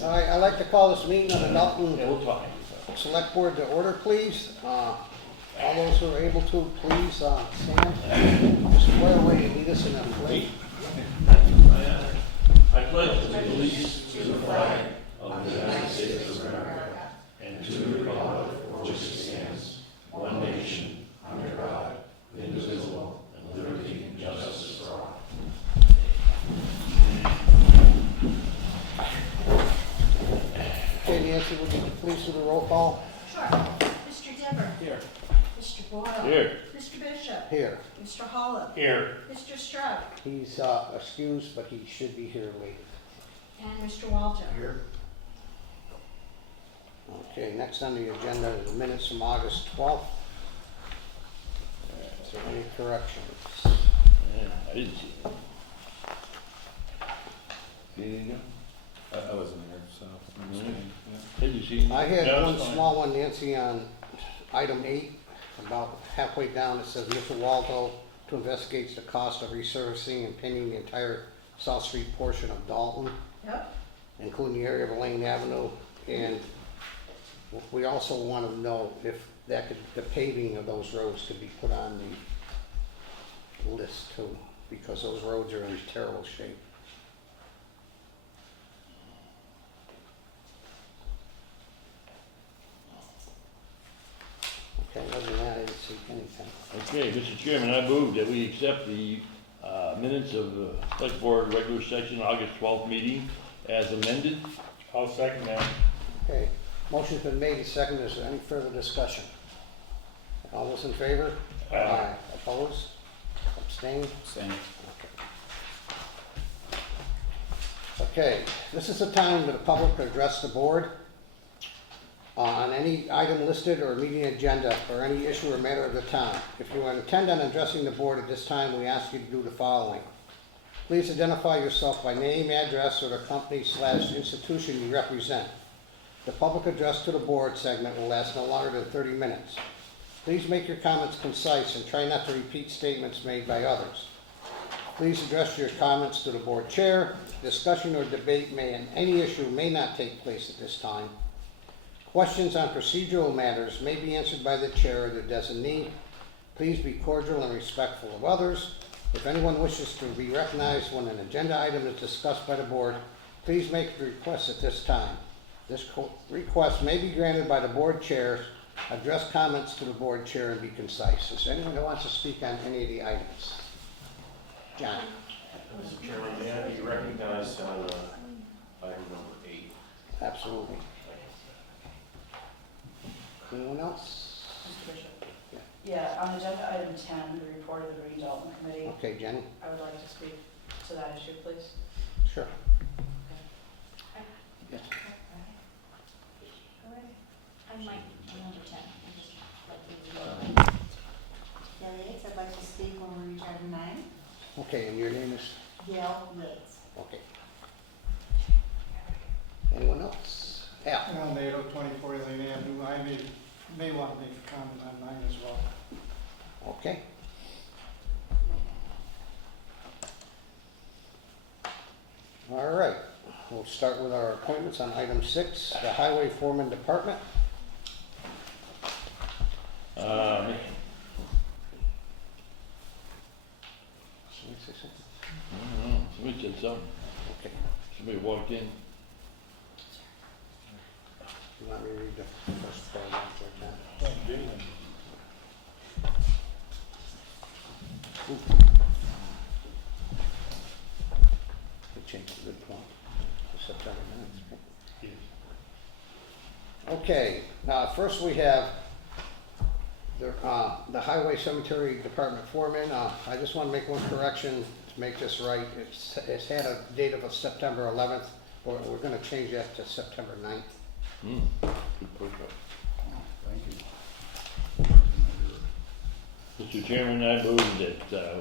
All right, I'd like to call this meeting of the Dalton Yeah, we'll talk. Select Board to order, please. All those who are able to, please stand. Mr. Boyle, will you lead us in a pledge? I pledge allegiance to the flag of the United States of America and to the republic for which it stands, one nation, under God, indivisible, and liberty and justice for all. Okay, Nancy, would you please do the roll call? Sure. Mr. Dever. Here. Mr. Boyle. Here. Mr. Bishop. Here. Mr. Holland. Here. Mr. Stroud. He's excused, but he should be here later. And Mr. Walter. Here. Okay, next on the agenda is the minutes from August 12th. Is there any corrections? Yeah, I didn't see it. Anything else? I wasn't here, so I'm just kidding. Did you see? I had No, one it's fine. small one, Nancy, on item 8, about halfway down, it says Mr. Waldo to investigate the cost of resurfacing and painting the entire South Street portion of Dalton, Yep. including the area of Lane Avenue, and we also want to know if that could, the paving of those roads could be put on the list too, because those roads are in terrible shape. Okay, other than that, I didn't see anything. Okay, Mr. Chairman, I move that we accept the minutes of the Select Board regular session August 12th meeting as amended. I'll second that. Okay, motion's been made and seconded. Is there any further discussion? All those in favor? Aye. Opposed? Abstained? Same. Okay, this is the time for the public to address the board on any item listed or meeting agenda or any issue or matter of the town. If you intend on addressing the board at this time, we ask you to do the following. Please identify yourself by name, address, or the company/institution you represent. The public address to the board segment will last no longer than 30 minutes. Please make your comments concise and try not to repeat statements made by others. Please address your comments to the board chair. Discussion or debate on any issue may not take place at this time. Questions on procedural matters may be answered by the chair or the designee. Please be cordial and respectful of others. If anyone wishes to be recognized when an agenda item is discussed by the board, please make the request at this time. This request may be granted by the board chair. Address comments to the board chair and be concise. Is there anyone who wants to speak on any of the items? John? Mr. Chairman, may I be recognized on item number 8? Absolutely. Anyone else? Mr. Bishop? Yeah. Yeah, on agenda item 10, the report of the Green Dalton Committee, Okay, Jenny? I would like to speak to that issue, please. Sure. Yes. I might, number 10. I just like to Kelly, I'd like to speak when we reach item 9. Okay, and your name is? Gail Ritz. Okay. Anyone else? Al? On 8024 Lane Avenue, I may want to make a comment on mine as well. Okay. All right, we'll start with our appointments on item 6, the Highway Foreman Department. Somebody say something? I don't know, somebody said something. Okay, Somebody walked in. you want me to read the first paragraph right now? We changed the good point to September 9th, right? Okay, first we have the Highway Cemetery Department Foreman. I just want to make one correction to make this right. It's had a date of September 11th, but we're going to change that to September 9th. Good push up. Mr. Chairman, I move that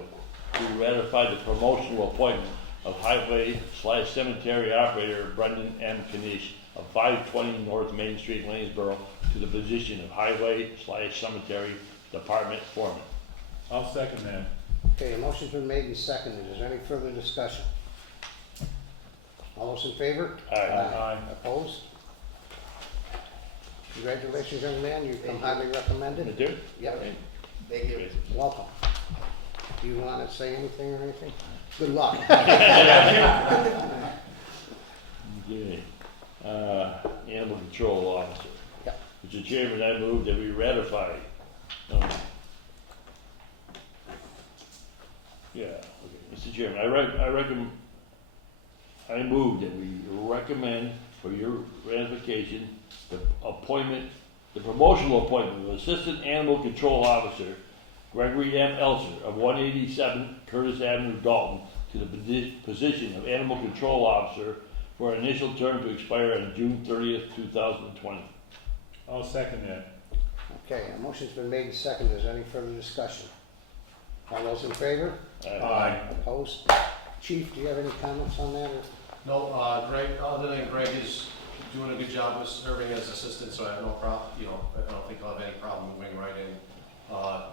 we ratify the promotional appointment of Highway/Cemetery Operator Brendan M. Kanish of 520 North Main Street, Lanesboro, to the position of Highway/Cemetery Department Foreman. I'll second that. Okay, a motion's been made and seconded. Is there any further discussion? All those in favor? Aye. Opposed? Congratulations, young man, you come highly recommended. You do? Yep, Thank you. welcome. Do you want to say anything or anything? Good luck. Okay. Animal control officer. Yep. Mr. Chairman, I move that we ratify. Yeah, okay. Mr. Chairman, I move that we recommend for your ratification the promotional appointment of Assistant Animal Control Officer Gregory M. Elser of 187 Curtis Avenue, Dalton, to the position of Animal Control Officer for an initial term to expire on June 30th, 2020. I'll second that. Okay, a motion's been made and seconded. Is there any further discussion? All those in favor? Aye. Opposed? Chief, do you have any comments on that? Or? No, Greg, other than Greg is doing a good job with serving as assistant, so I have no problem, I don't think I'll have any problem moving right in,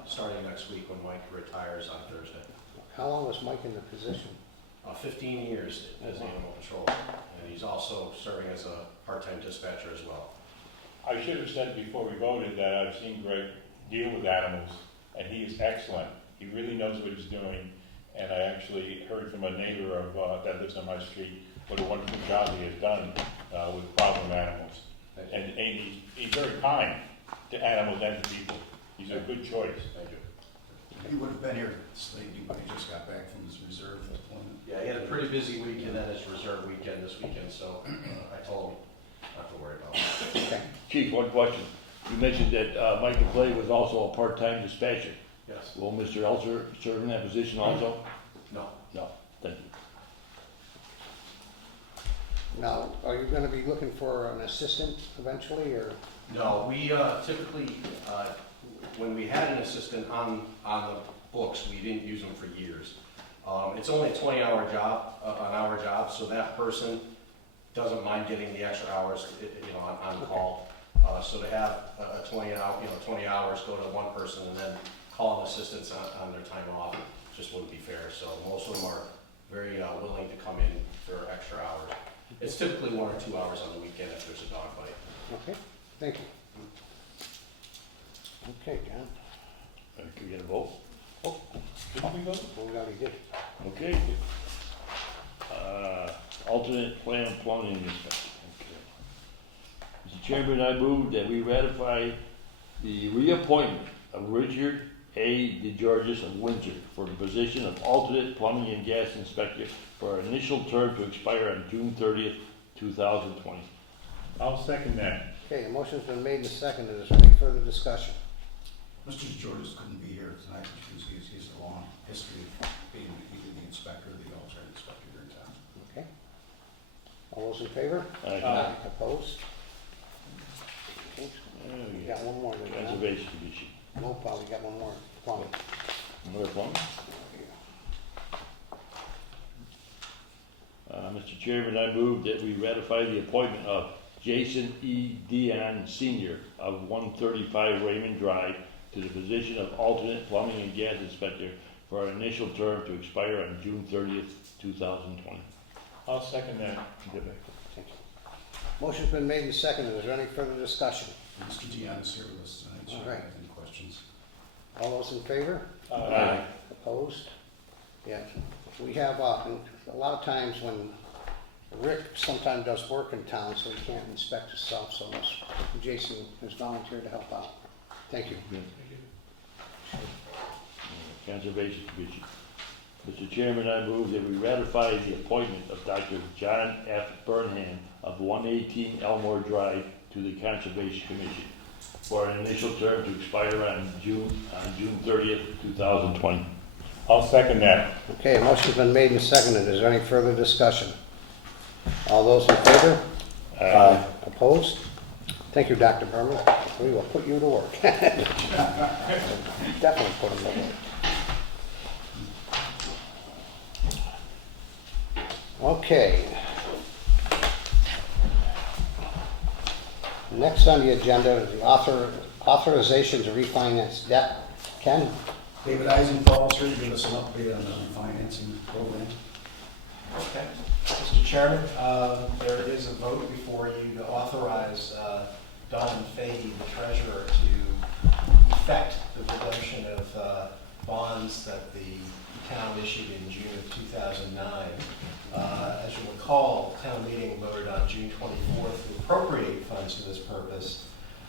starting next week when Mike retires on Thursday. How long was Mike in the position? 15 years as animal control, and he's also serving as a part-time dispatcher as well. I should have said before we voted that I've seen Greg deal with animals, and he is excellent. He really knows what he's doing, and I actually heard from a neighbor of that lives on my street what a wonderful job he has done with problem animals. And he's very kind to animals and to people. He's a good choice. Thank you. He would have been here this evening, but he just got back from his reserve deployment. Yeah, he had a pretty busy week, and then his reserve weekend this weekend, so I told him not to worry about it. Okay. Chief, one question. You mentioned that Mike DeClay was also a part-time dispatcher. Yes. Will Mr. Elser serve in that position also? No. No, thank you. Now, are you going to be looking for an assistant eventually, or? No, we typically, when we had an assistant on the books, we didn't use them for years. It's only a 20-hour job, an hour job, so that person doesn't mind getting the extra hours, on call. So to have a 20 hours go to one person and then call an assistance on their time off just wouldn't be fair. So most of them are very willing to come in for extra hours. It's typically 1 or 2 hours on the weekend if there's a dog bite. Okay, thank you. Okay, John. Can we get a vote? Didn't we vote? Well, we already did. Okay. Alternate plan plumbing inspector. Okay. Mr. Chairman, I move that we ratify the reappointment of Richard A. DeGeorgis of Windsor for the position of alternate plumbing and gas inspector for an initial term to expire on June 30th, 2020. I'll second that. Okay, a motion's been made and seconded. Is there any further discussion? Mr. Georges couldn't be here tonight because he's a long history of being either the inspector or the alternate inspector here in town. Okay. All those in favor? Aye. Opposed? Okay, we got one more. Then, John. Conservation Commission. No problem, we got one more. Plumbing. Another plumbing? Mr. Chairman, I move that we ratify the appointment of Jason E. Dion Sr. of 135 Raymond Drive to the position of alternate plumbing and gas inspector for an initial term to expire on June 30th, 2020. I'll second that. Thank you. Motion's been made and seconded. Is there any further discussion? Mr. Dion is here with us tonight, so All if right. you have any questions. All those in favor? Aye. Opposed? Yeah, we have, a lot of times when Rick sometimes does work in town, so he can't inspect himself, so Jason has volunteered to help out. Thank you. Conservation Commission. Mr. Chairman, I move that we ratify the appointment of Dr. John F. Burnham of 118 Elmore Drive to the Conservation Commission for an initial term to expire on June 30th, 2020. I'll second that. Okay, a motion's been made and seconded. Is there any further discussion? All those in favor? Aye. Opposed? Thank you, Dr. Berman. We will put you to work. Definitely put him to work. Okay. Next on the agenda is the authorization to refinance debt. Ken? David Eisenthal is here to give us an update on the refinancing program. Okay. Mr. Chairman, there is a vote before you to authorize Dalton Fahey, the treasurer, to effect the redemption of bonds that the town issued in June of 2009. As you recall, the town meeting voted on June 24th to appropriate funds for this purpose.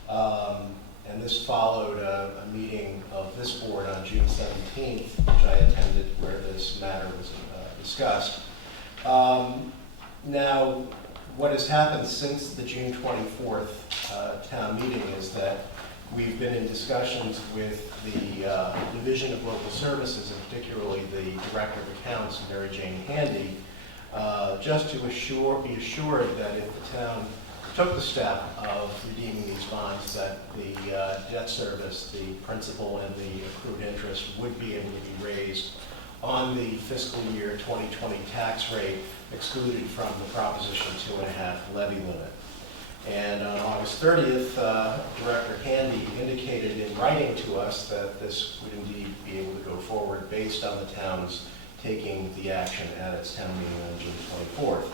And this followed a meeting of this board on June 17th, which I attended, where this matter was discussed. Now, what has happened since the June 24th town meeting is that we've been in discussions with the Division of Local Services, and particularly the Director of Accounts, Mary Jane Handy, just to be assured that if the town took the step of redeeming these bonds, that the debt service, the principal and the accrued interest would be able to be raised on the fiscal year 2020 tax rate, excluded from the Proposition 2.5 levy limit. And on August 30th, Director Handy indicated in writing to us that this would indeed be able to go forward based on the town's taking the action at its town meeting on June 24th.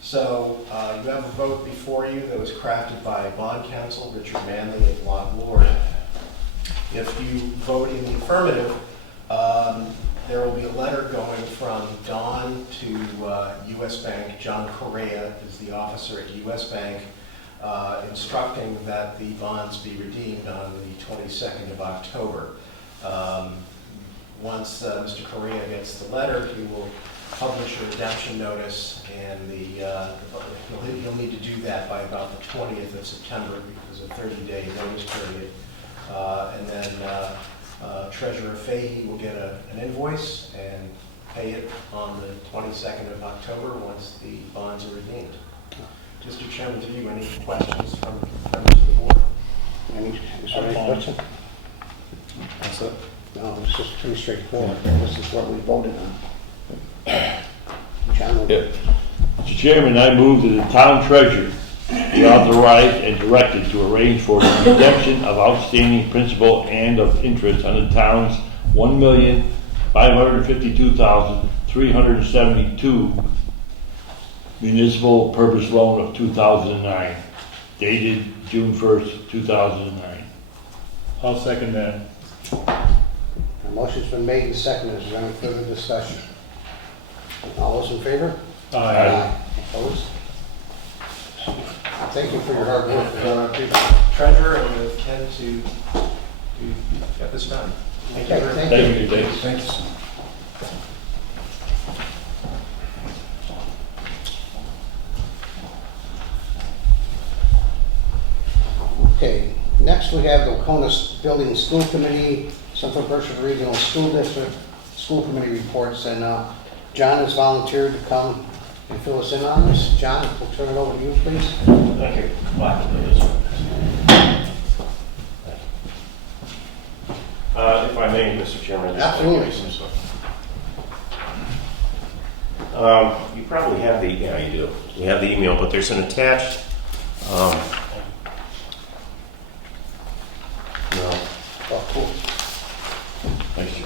So you have a vote before you that was crafted by bond counsel Richard Manley and Lon Lord. If you vote in the affirmative, there will be a letter going from Don to U.S. Bank. John Correa is the officer at U.S. Bank, instructing that the bonds be redeemed on the 22nd of October. Once Mr. Correa gets the letter, he will publish a redemption notice, and he'll need to do that by about the 20th of September because of a 30-day notice period. And then Treasurer Fahey will get an invoice and pay it on the 22nd of October once the bonds are redeemed. Mr. Chairman, do you have any questions from members of the board? Is there any question? That's it. No, it's just pretty straightforward. This is what we voted on. John will- Yeah. Mr. Chairman, I move that the town treasurer be authorized and directed to arrange for the redemption of outstanding principal and of interest on the town's $1,552,372 municipal purpose loan of 2009, dated June 1st, 2009. I'll second that. The motion's been made and seconded. Is there any further discussion? All those in favor? Aye. Opposed? Thank you for your hard work. Treasurer and with Ken to get this done. Thank you. Okay, very much. Thank you, Dave. Thank you so much. Okay, next we have the Waconis Building School Committee, Central Berkshire Regional School District School Committee reports, and John has volunteered to come and fill us in on this. John, we'll turn it over to you, please. Thank you. Glad to do this one. If I may, Mr. Chairman. Absolutely. You probably have the, yeah, you do. You have the email, but there's an attached, no, Oh, cool. thank you.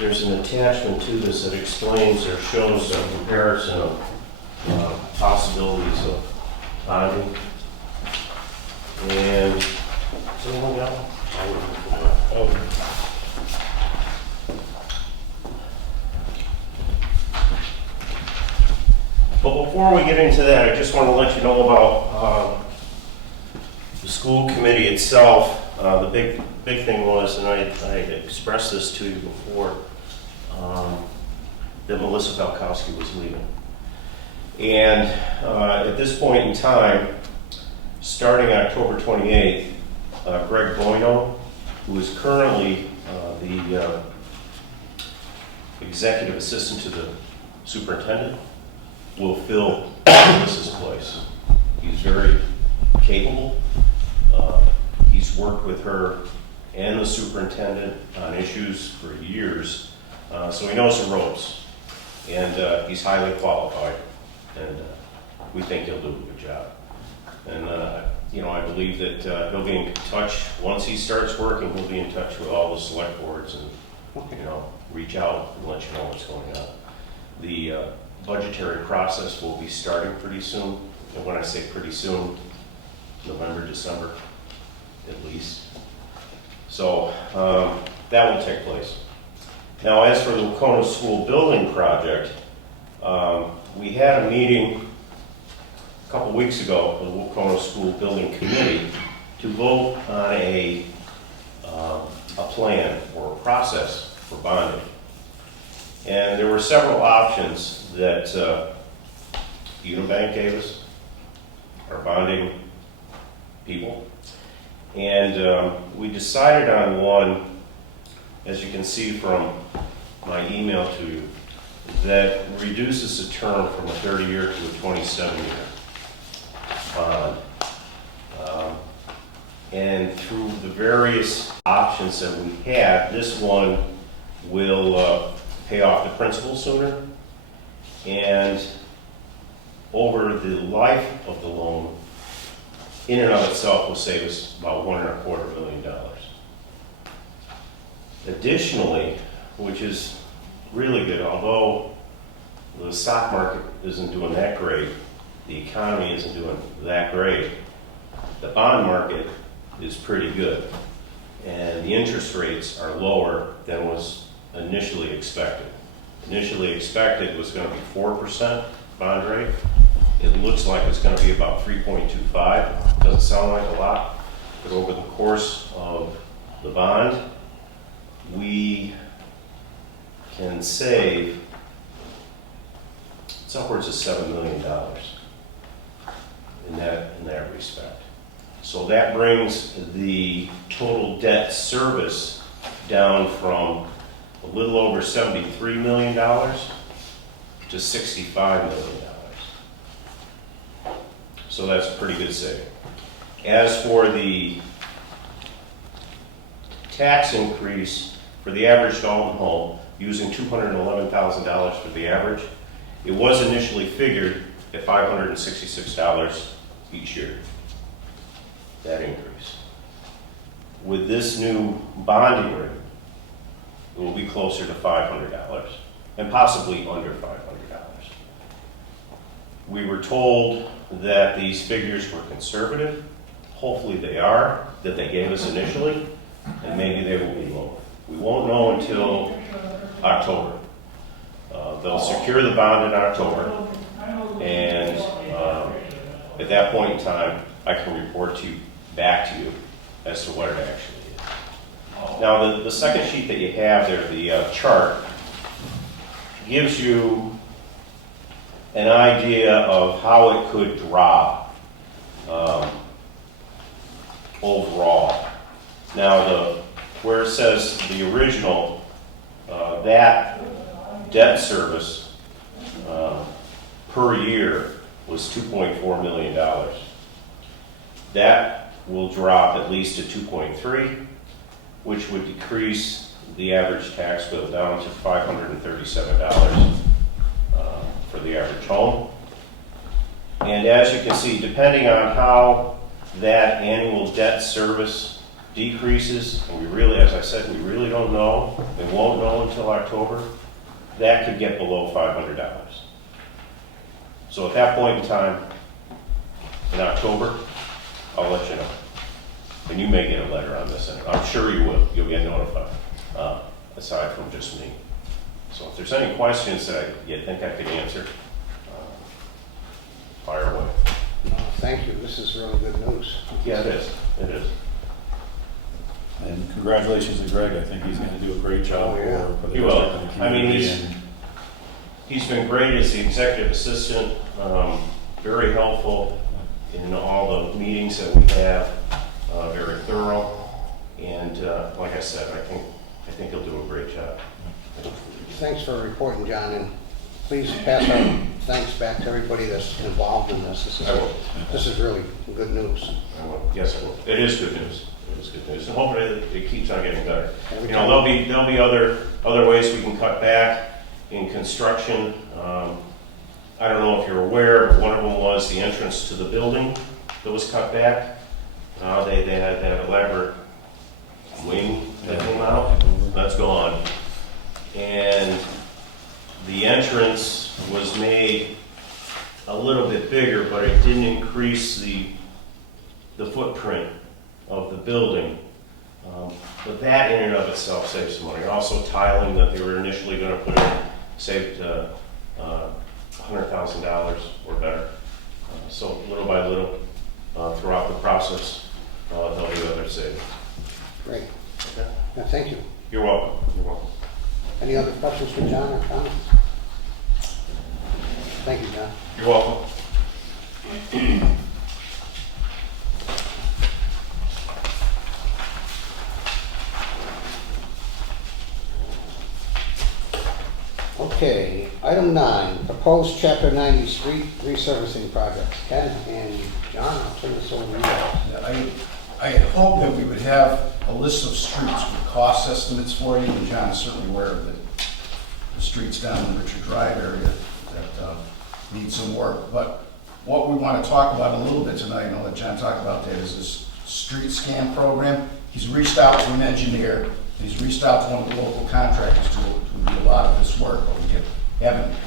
There's an attachment to this that explains or shows a comparison of possibilities of bonding. And, does anyone got one? Oh, But before we get into that, I just want to let you know about the school committee itself. The big thing was, and I expressed this to you before, that Melissa Valkowski was leaving. And at this point in time, starting October 28th, Greg Boino, who is currently the executive assistant to the superintendent, will fill Melissa's place. He's very capable. He's worked with her and the superintendent on issues for years, so he knows the ropes, and he's highly qualified, and we think he'll do a good job. And you know, I believe that he'll be in touch, once he starts working, he'll be in touch with all the select boards and, you know, reach out and let you know what's going on. The budgetary process will be starting pretty soon. And when I say pretty soon, November, December, at least. So that will take place. Now, as for the Wacona School building project, we had a meeting a couple weeks ago, the Wacona School Building Committee, to vote on a plan or a process for bonding. And there were several options that Unibank gave us, our bonding people. And we decided on one, as you can see from my email to you, that reduces the term from a 30-year to a 27-year bond. And through the various options that we had, this one will pay off the principal sooner, and over the life of the loan, in and of itself will save us about $1.25 million. Additionally, which is really good, although the stock market isn't doing that great, the economy isn't doing that great, the bond market is pretty good, and the interest rates are lower than was initially expected. Initially expected was going to be 4% bond rate. It looks like it's going to be about 3.25. Doesn't sound like a lot, but over the course of the bond, we can save, it's upwards of $7 million in that respect. So that brings the total debt service down from a little over $73 million to $65 million. So that's a pretty good saving. As for the tax increase for the average Dalton home, using $211,000 for the average, it was initially figured at $566 each year, that increase. With this new bonding rate, it will be closer to $500 and possibly under $500. We were told that these figures were conservative. Hopefully they are, that they gave us initially, and maybe they will be lower. We won't know until October. They'll secure the bond in October, and at that point in time, I can report back to you as to what it actually is. Now, the second sheet that you have there, the chart, gives you an idea of how it could drop overall. Now, where it says the original, that debt service per year was $2.4 million. That will drop at least to 2.3, which would decrease the average tax bill down to $537 for the average home. And as you can see, depending on how that annual debt service decreases, and we really, as I said, we really don't know, we won't know until October, that could get below $500. So at that point in time, in October, I'll let you know. And you may get a letter on this, and I'm sure you will. You'll get notified, aside from just me. So if there's any questions that you think I could answer, fire away. Thank you, this is really good news. Yeah, it is. It is. And congratulations to Greg. I think he's going to do a great job Oh, yeah. for the He will. district and the I mean, community. he's been great as the executive assistant, very helpful in all the meetings that we have, very thorough, and like I said, I think he'll do a great job. Thanks for reporting, John, and please pass our thanks back to everybody that's involved in this. I will. This is really good news. I will. Yes, I will. It is good news. It is good news, and hopefully it keeps on getting better. Every You know, time- there'll be other ways we can cut back in construction. I don't know if you're aware, but one of them was the entrance to the building that was cut back. They had that elaborate wing that came out. That's gone. And the entrance was made a little bit bigger, but it didn't increase the footprint of the building. But that in and of itself saves some money. Also, tiling that they were initially going to put in saved $100,000 or better. So little by little, throughout the process, there'll be other savings. Great. Okay. Yeah, thank you. You're welcome. You're welcome. Any other questions for John or comments? Thank you, John. You're welcome. Okay, item 9, proposed Chapter 90 street resurfacing projects. Ken and John, I'll turn this over to you. I had hoped that we would have a list of streets with cost estimates for you, and John is certainly aware of the streets down in the Richard Drive area that need some work. But what we want to talk about a little bit tonight, and I'll let John talk about that, is this street scan program. He's reached out to an engineer, and he's reached out to one of the local contractors to do a lot of this work, but we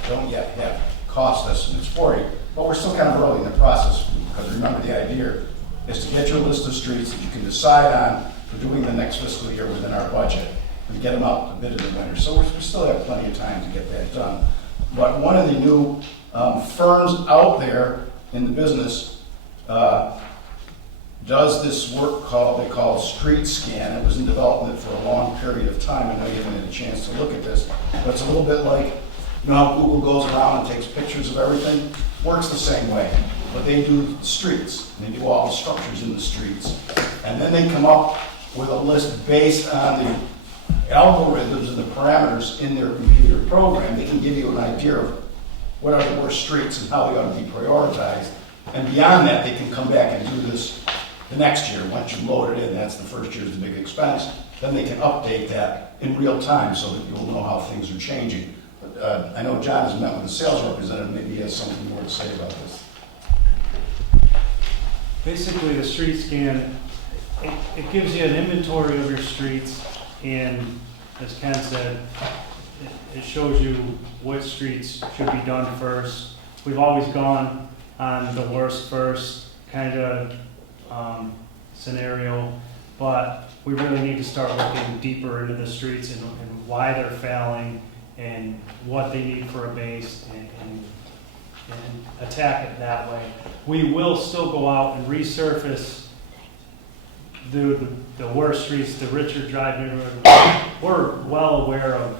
don't yet have cost estimates for you. But we're still kind of early in the process, because remember, the idea is to get you a list of streets that you can decide on for doing the next fiscal year within our budget, and get them out to bid in the winter. So we still have plenty of time to get that done. But one of the new firms out there in the business does this work they call Street Scan. It was in development for a long period of time. I know you haven't had a chance to look at this, but it's a little bit like, you know how Google goes around and takes pictures of everything? Works the same way, but they do streets, and they do all the structures in the streets. And then they come up with a list based on the algorithms and the parameters in their computer program. They can give you an idea of what are the worst streets and how they ought to be prioritized. And beyond that, they can come back and do this the next year. Once you load it in, that's the first year's the big expense. Then they can update that in real time so that you'll know how things are changing. But I know John has met with the sales representative. Maybe he has something more to say about this. Basically, the street scan, it gives you an inventory of your streets, and as Ken said, it shows you what streets should be done first. We've always gone on the worst first kind of scenario, but we really need to start looking deeper into the streets and why they're failing and what they need for a base and attack it that way. We will still go out and resurface the worst streets, the Richard Drive neighborhood. We're well aware of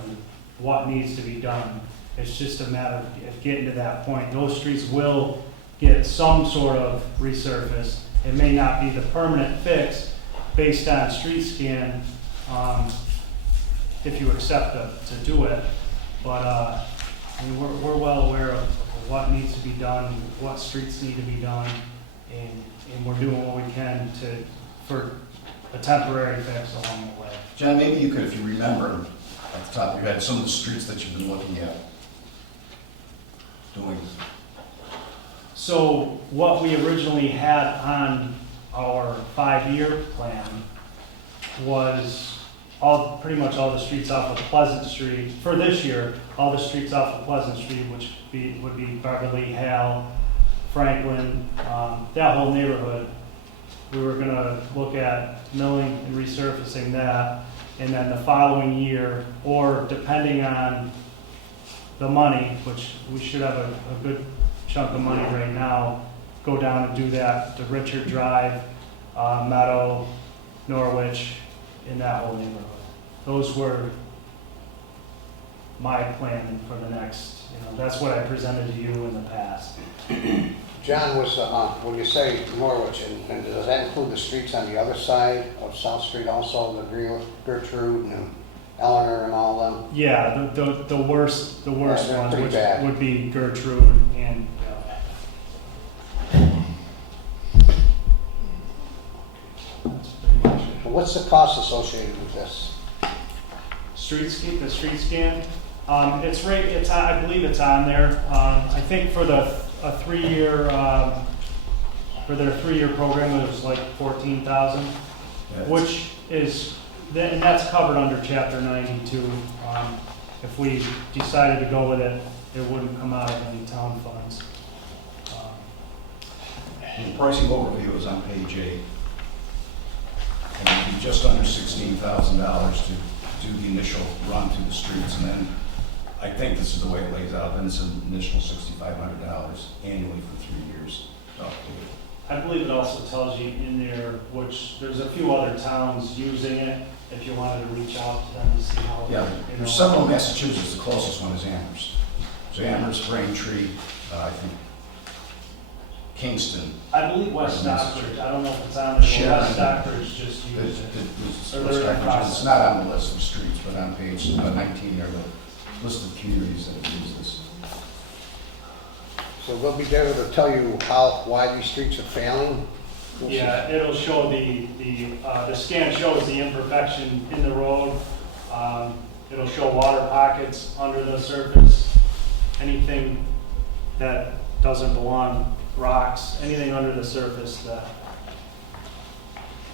what needs to be done. It's just a matter of getting to that point. Those streets will get some sort of resurface. It may not be the permanent fix based on street scan, if you accept to do it. But I mean, we're well aware of what needs to be done, what streets need to be done, and we're doing what we can for a temporary fix along the way. John, maybe you could, if you remember, off the top of your head, some of the streets that you've been looking at doing. So what we originally had on our 5-year plan was pretty much all the streets off of Pleasant Street. For this year, all the streets off of Pleasant Street, which would be Beverly, Hale, Franklin, that whole neighborhood. We were going to look at milling and resurfacing that, and then the following year, or depending on the money, which we should have a good chunk of money right now, go down and do that to Richard Drive, Meadow, Norwich, in that whole neighborhood. Those were my plan for the next, that's what I presented to you in the past. John, when you say Norwich, and does that include the streets on the other side of South Street also, the Gertrude and Eleanor and all them? Yeah, the worst ones, which bad. would be Gertrude and that's pretty much it. What's the cost associated with this? The street scan, it's right. I believe it's on there. I think for a 3-year for their 3-year program, it was like $14,000, which is and that's covered under Chapter 92. if we decided to go with it, it wouldn't come out of any town funds. The pricing overview is on page 8. And it'd be just under $16,000 to do the initial run through the streets, and then I think this is the way it lays out, then it's an initial $6,500 annually for 3 years. to update. I believe it also tells you in there, which, there's a few other towns using it, if you wanted to reach out to them to see how. Yeah, you know. there's several in Massachusetts, the closest one is Amherst. So Amherst, Braintree, I think Kingston. I believe West Stockbridge, I don't know if it's on there, but Sharon. West Stockbridge just used it. Or they're in the It's process. not on the list of streets, but on page 19 there, the list of communities that use this. So they'll be there to tell you why these streets are failing? Yeah, it'll show the scan shows the imperfection in the road. It'll show water pockets under the surface, anything that doesn't belong, rocks, anything under the surface that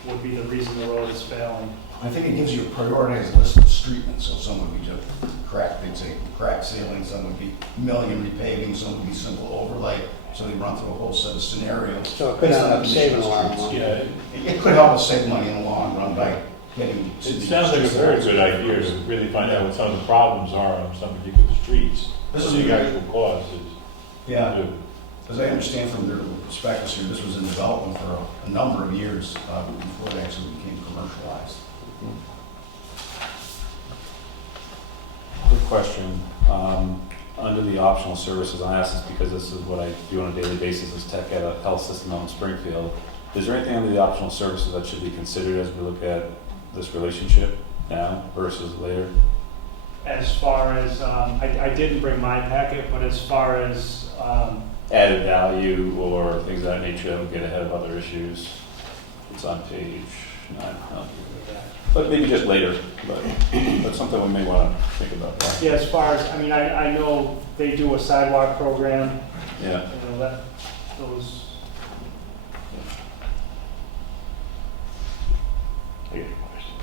would be the reason the road is failing. I think it gives you a prioritized list of treatments, so some would be just crack, they'd say crack sealing, some would be milling and repaving, some would be simple overlay, so they run through a whole set of scenarios. So it could end up saving a lot of money. Yeah, It could help us save money in the long run by getting. it sounds like a very good idea to really find out what some of the problems are on some particular streets. This What is the a- actual cause is. Yeah, to do. as I understand from their prospectus here, this was in development for a number of years before it actually became commercialized. Quick question, under the optional services, I ask this because this is what I do on a daily basis as tech at a health system out in Springfield. Is there anything under the optional services that should be considered as we look at this relationship now versus later? As far as, I didn't bring my packet, but as far as, Added value or things of that nature that would get ahead of other issues? It's on page 9. But maybe just later, but that's something we may want to think about. yeah, as far as, I mean, I know they do a sidewalk program, Yeah. you know, that, those, I got a question.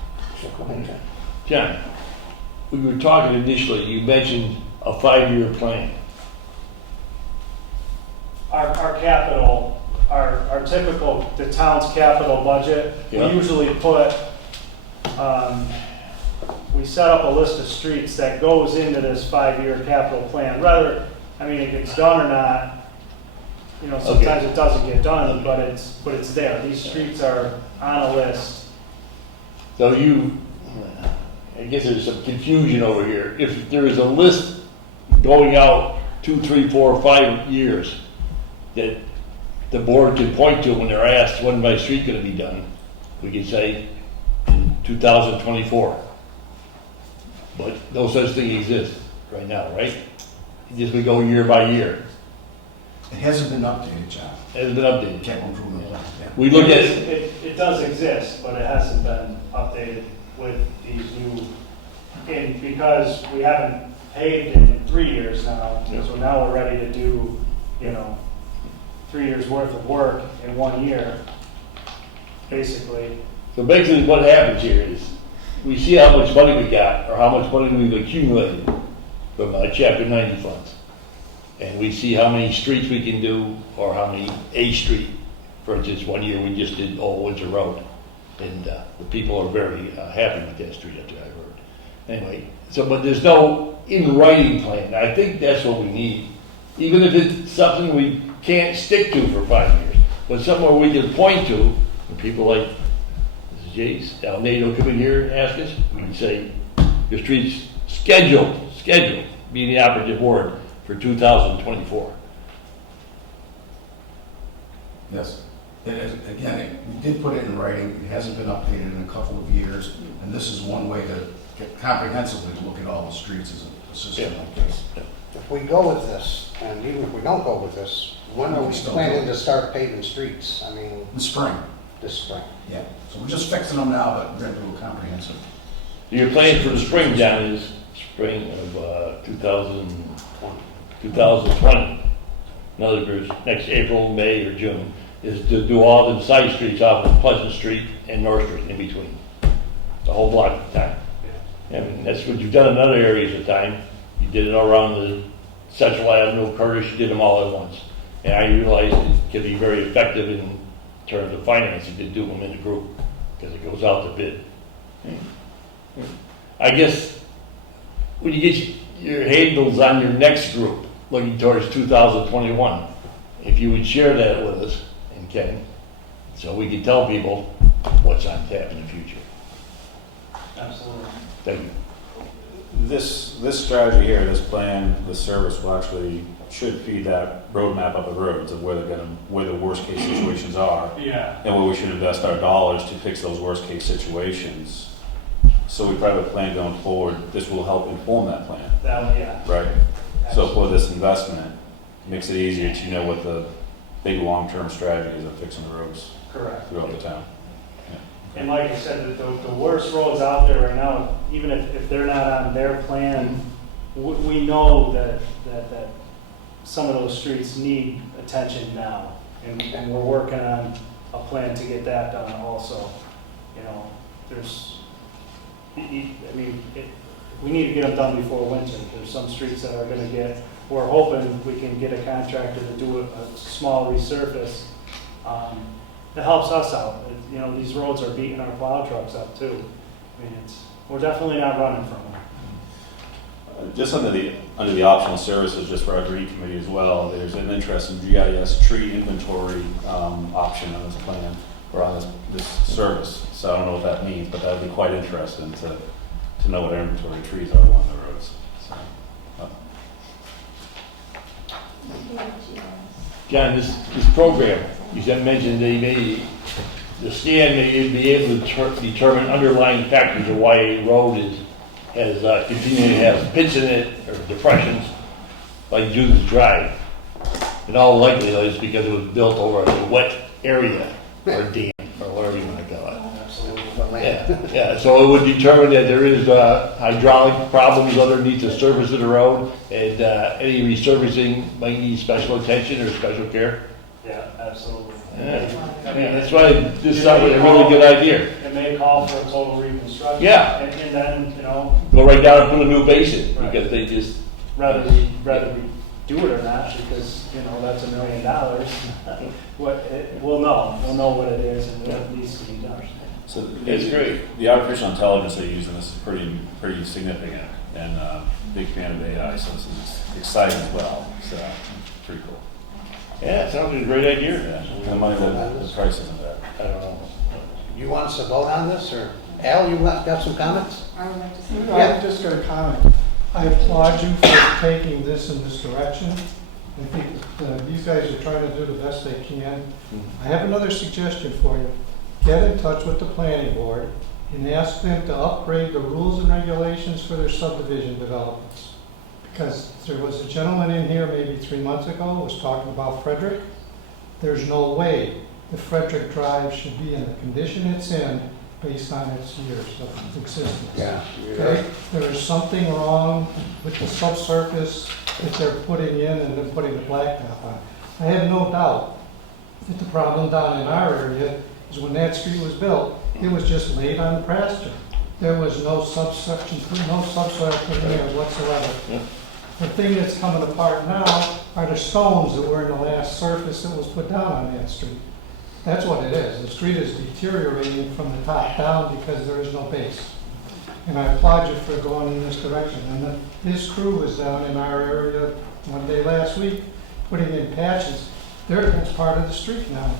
So go ahead, Ken. John, we were talking initially, you mentioned a 5-year plan. our capital, our typical, the town's capital budget, we Yeah. usually put, we set up a list of streets that goes into this 5-year capital plan. Rather, I mean, it gets done or not, you know, sometimes it doesn't get done, but it's there. These streets are on a list. So I guess there's some confusion over here. If there is a list going out 2, 3, 4, 5 years that the board can point to when they're asked, when my street gonna be done, we can say in 2024. But no such thing exists right now, right? Just we go year by year. It hasn't been updated, John. Hasn't been updated. Capital improvement plan. Yeah. We look at It does exist, but it hasn't been updated with these new, and because we haven't paved in 3 years now, so now we're ready to do, 3 years worth of work in 1 year, basically. So basically what happens here is, we see how much money we got, or how much money we've accumulated from Chapter 90 funds. And we see how many streets we can do, or how many, a street. For instance, 1 year we just did Old Windsor Road. And the people are very happy with that street up there, I heard. Anyway, but there's no in writing plan. I think that's what we need. Even if it's something we can't stick to for 5 years, but somewhere we can point to, and people like Mrs. Jace, Al Nato come in here and ask us, we can say, your street's scheduled, being the operative word, for 2024. Yes. It is, again, we did put it in writing, it hasn't been updated in a couple of years, and this is one way to get comprehensively look at all the streets as a system like this. If we go with this, and even if we don't go with this, when are we Still planning do. to start paving streets? I mean, In spring, this spring. yeah. So we're just fixing them now, but we're gonna do a comprehensive. Your plan for the spring, John, is spring of 2020. In other words, next April, May, or June, is to do all the side streets off of Pleasant Street and North Street in between. The whole block of time. And that's what you've done in other areas of time. You did it all around the Central Avenue, Curtis, you did them all at once. And I realized it can be very effective in terms of financing to do them in a group, because it goes out to bid. I guess when you get your handles on your next group, looking towards 2021, if you would share that with us, and Ken, so we can tell people what's on tap in the future. Absolutely. Thank you. This strategy here, this plan, this service will actually, should feed that roadmap of the roads of where where the worst case situations are, Yeah. and where we should invest our dollars to fix those worst case situations. So we probably have a plan going forward. This will help inform that plan, Yeah. right? So for this investment, it makes it easier to know what the big long-term strategy is of fixing the roads Correct. throughout the town. And like I said, the worst roads out there right now, even if they're not on their plan, we know that some of those streets need attention now. And we're working on a plan to get that done also. You know, we need to get them done before winter. There's some streets that are gonna we're hoping we can get a contractor to do a small resurface. It helps us out. You know, these roads are beating our plow trucks up too. I mean, we're definitely not running from them. Just under the optional services, just for our green committee as well, there's an interest in GIS tree inventory option on this plan, or on this service. So I don't know what that means, but that would be quite interesting to know what our inventory of trees are along the roads. So, John, this program, you said mentioned the scan may be able to determine underlying factors of why a road has continued to have pits in it or depressions, like Judith Drive. In all likelihood, it's because it was built over a wet area or dam or whatever you want to call it. Yeah. So it would determine that there is hydraulic problems underneath the surface of the road, and any resurfacing might need special attention or special care. Yeah, absolutely. Yeah. That's why this sounds like a really good idea. It may call for a total reconstruction. Yeah. And then, you know, Go right down and put a new basin, Right. because they just, rather we do it or not, because, you know, that's $1 million. We'll know what it is and what needs to be done. so it's great. The artificial intelligence they use in this is pretty significant, and big fan of AI, so this is exciting as well. So pretty cool. Yeah, it sounds like a great idea. Yeah. The money, the price isn't bad. I don't know. You want us to vote on this, or Al, you got some comments? I would like to see. I'm just gonna comment. I applaud you for taking this in this direction. I think these guys are trying to do the best they can. I have another suggestion for you. Get in touch with the planning board and ask them to upgrade the rules and regulations for their subdivision developments. Because there was a gentleman in here maybe 3 months ago was talking about Frederick. There's no way the Frederick Drive should be in the condition it's in based on its years of existence. Yeah. Okay, there is something wrong with the subsurface that they're putting in and they're putting the blacktop on. I have no doubt that the problem down in our area is when that street was built, it was just laid on the pasture. There was no subsection, no subsoil put in there whatsoever. Yeah. The thing that's coming apart now are the stones that were in the last surface that was put down on that street. That's what it is. The street is deteriorating from the top down because there is no base. And I applaud you for going in this direction. And his crew was down in our area one day last week, putting in patches. That's part of the street now.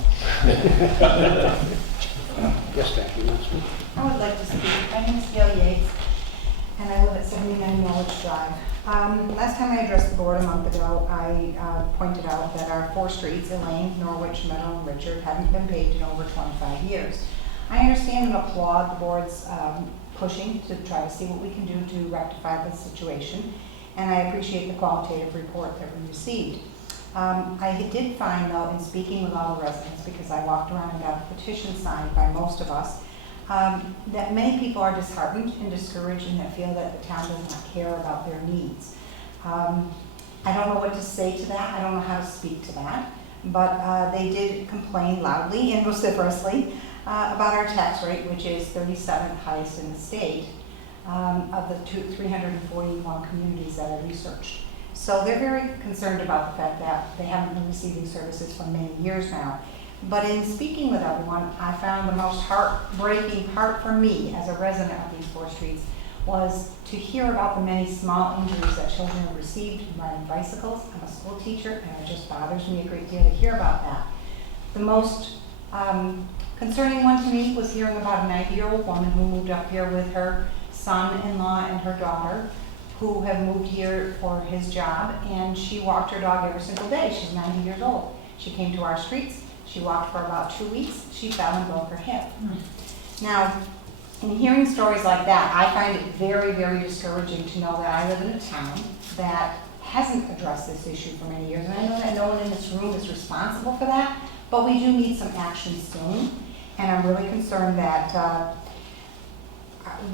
Yes, Becky, you want to speak? I would like to speak. My name is Gail Yates, and I live at 79 Knowledge Drive. Last time I addressed the board a month ago, I pointed out that our 4 streets, Elaine, Norwich, Meadow, and Richard, hadn't been paved in over 25 years. I understand and applaud the board's pushing to try to see what we can do to rectify the situation, and I appreciate the qualitative report that we received. I did find, though, in speaking with all the residents, because I walked around and got the petition signed by most of us, that many people are disheartened and discouraged and that feel that the town does not care about their needs. I don't know what to say to that. I don't know how to speak to that. But they did complain loudly and vociferously about our tax rate, which is 37th highest in the state. of the 341 communities that I researched. So they're very concerned about the fact that they haven't been receiving services for many years now. But in speaking with everyone, I found the most heartbreaking part for me as a resident of these 4 streets was to hear about the many small injuries that children have received riding bicycles. I'm a school teacher, and it just bothers me a great deal to hear about that. The most concerning one to me was hearing about a 90-year-old woman who moved up here with her son-in-law and her daughter, who have moved here for his job, and she walked her dog every single day. She's 90 years old. She came to our streets. She walked for about 2 weeks. She fell and broke her hip. Now, in hearing stories like that, I find it very, very discouraging to know that I live in a town that hasn't addressed this issue for many years. And I know that no one in this room is responsible for that, but we do need some action soon. And I'm really concerned that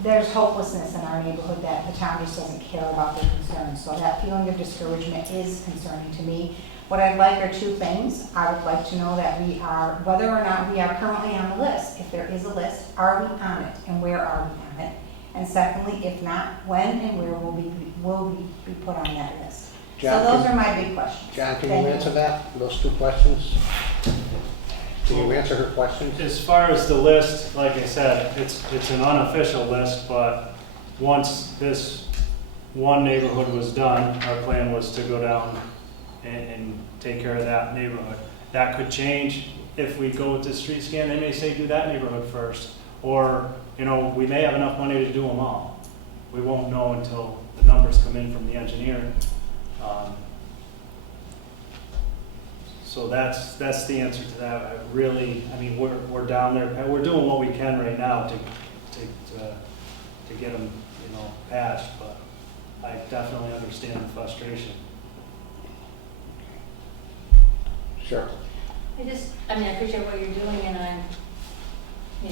there's hopelessness in our neighborhood, that the town just doesn't care about their concerns. So that feeling of discouragement is concerning to me. What I'd like are 2 things. I would like to know that we are, whether or not we are currently on the list. If there is a list, are we on it, and where are we on it? And secondly, if not, when and where will we be put on that list? John, So those are my big questions. John, can Thank you answer that, those 2 questions? Can you answer her questions? As far as the list, like I said, it's an unofficial list, but once this one neighborhood was done, our plan was to go down and take care of that neighborhood. That could change if we go with the street scan. They may say do that neighborhood first, or we may have enough money to do them all. We won't know until the numbers come in from the engineer. So that's the answer to that. We're down there. We're doing what we can right now to get them patched, but I definitely understand the frustration. Sure. I appreciate what you're doing, and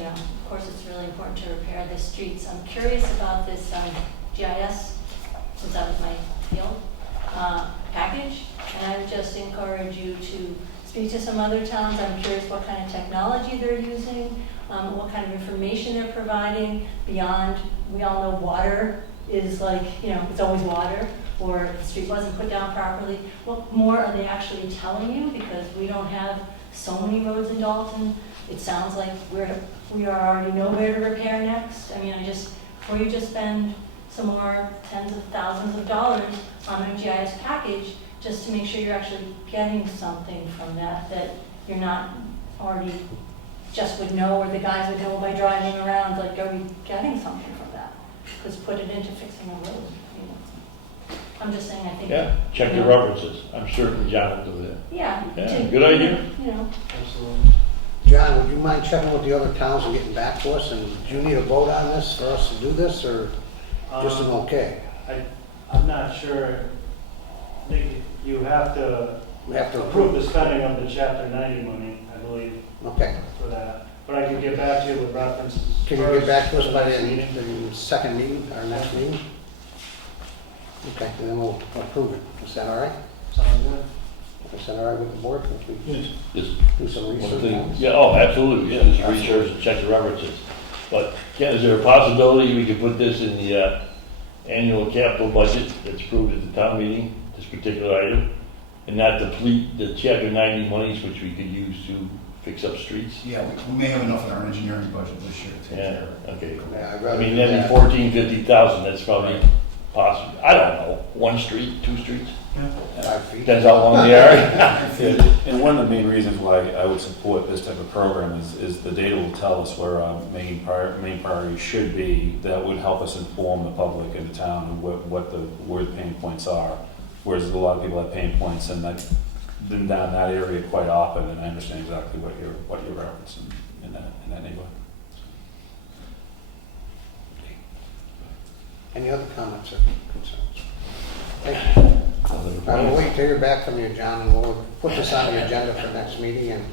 of course, it's really important to repair the streets. I'm curious about this GIS, since that was my field, package, and I would just encourage you to speak to some other towns. I'm curious what kind of technology they're using, what kind of information they're providing beyond, we all know water is it's always water, or if the street wasn't put down properly. What more are they actually telling you? Because we don't have so many roads in Dalton. It sounds like we already know where to repair next. Before you just spend some more tens of thousands of dollars on a GIS package, just to make sure you're actually getting something from that you're not already just would know, or the guys would know by driving around, are we getting something from that? Because put it into fixing a road. I'm just saying, I think. Yeah, check your references. I'm certain John will do that. Yeah. Yeah, good idea. Absolutely. John, would you mind checking with the other towns and getting back to us? And do you need a vote on this for us to do this, or just an okay? I'm not sure. I think you have to We have to approve approve. the spending of the Chapter 90 money, I believe, Okay. for that. But I can get back to you with references. Can you first get back to us for by next the meeting. second meeting, our next meeting? Okay, and then we'll approve it. Is that all right? Sounds good. Is that all right with the board? If we Just do some one research thing. on this? Yeah, oh, absolutely, yeah, just research and check the references. But, Ken, is there a possibility we could put this in the annual capital budget that's approved at the town meeting, this particular item, and not deplete the Chapter 90 monies, which we could use to fix up streets? Yeah, we may have enough in our engineering budget this year to take Yeah, care of it. okay. Yeah, I'd I rather mean, do that'd be that. 14, 50,000, that's probably possible. I don't know, 1 street, 2 streets, 5 feet. depends how long they are. And one of the main reasons why I would support this type of program is the data will tell us where our main priorities should be. That would help us inform the public in the town and where the pain points are. Whereas a lot of people have pain points, and I've been down that area quite often, and I understand exactly what you're referencing in that neighborhood. Any other comments or concerns? Thank you. I will wait to hear back from you, John, and we'll put this on the agenda for next meeting, and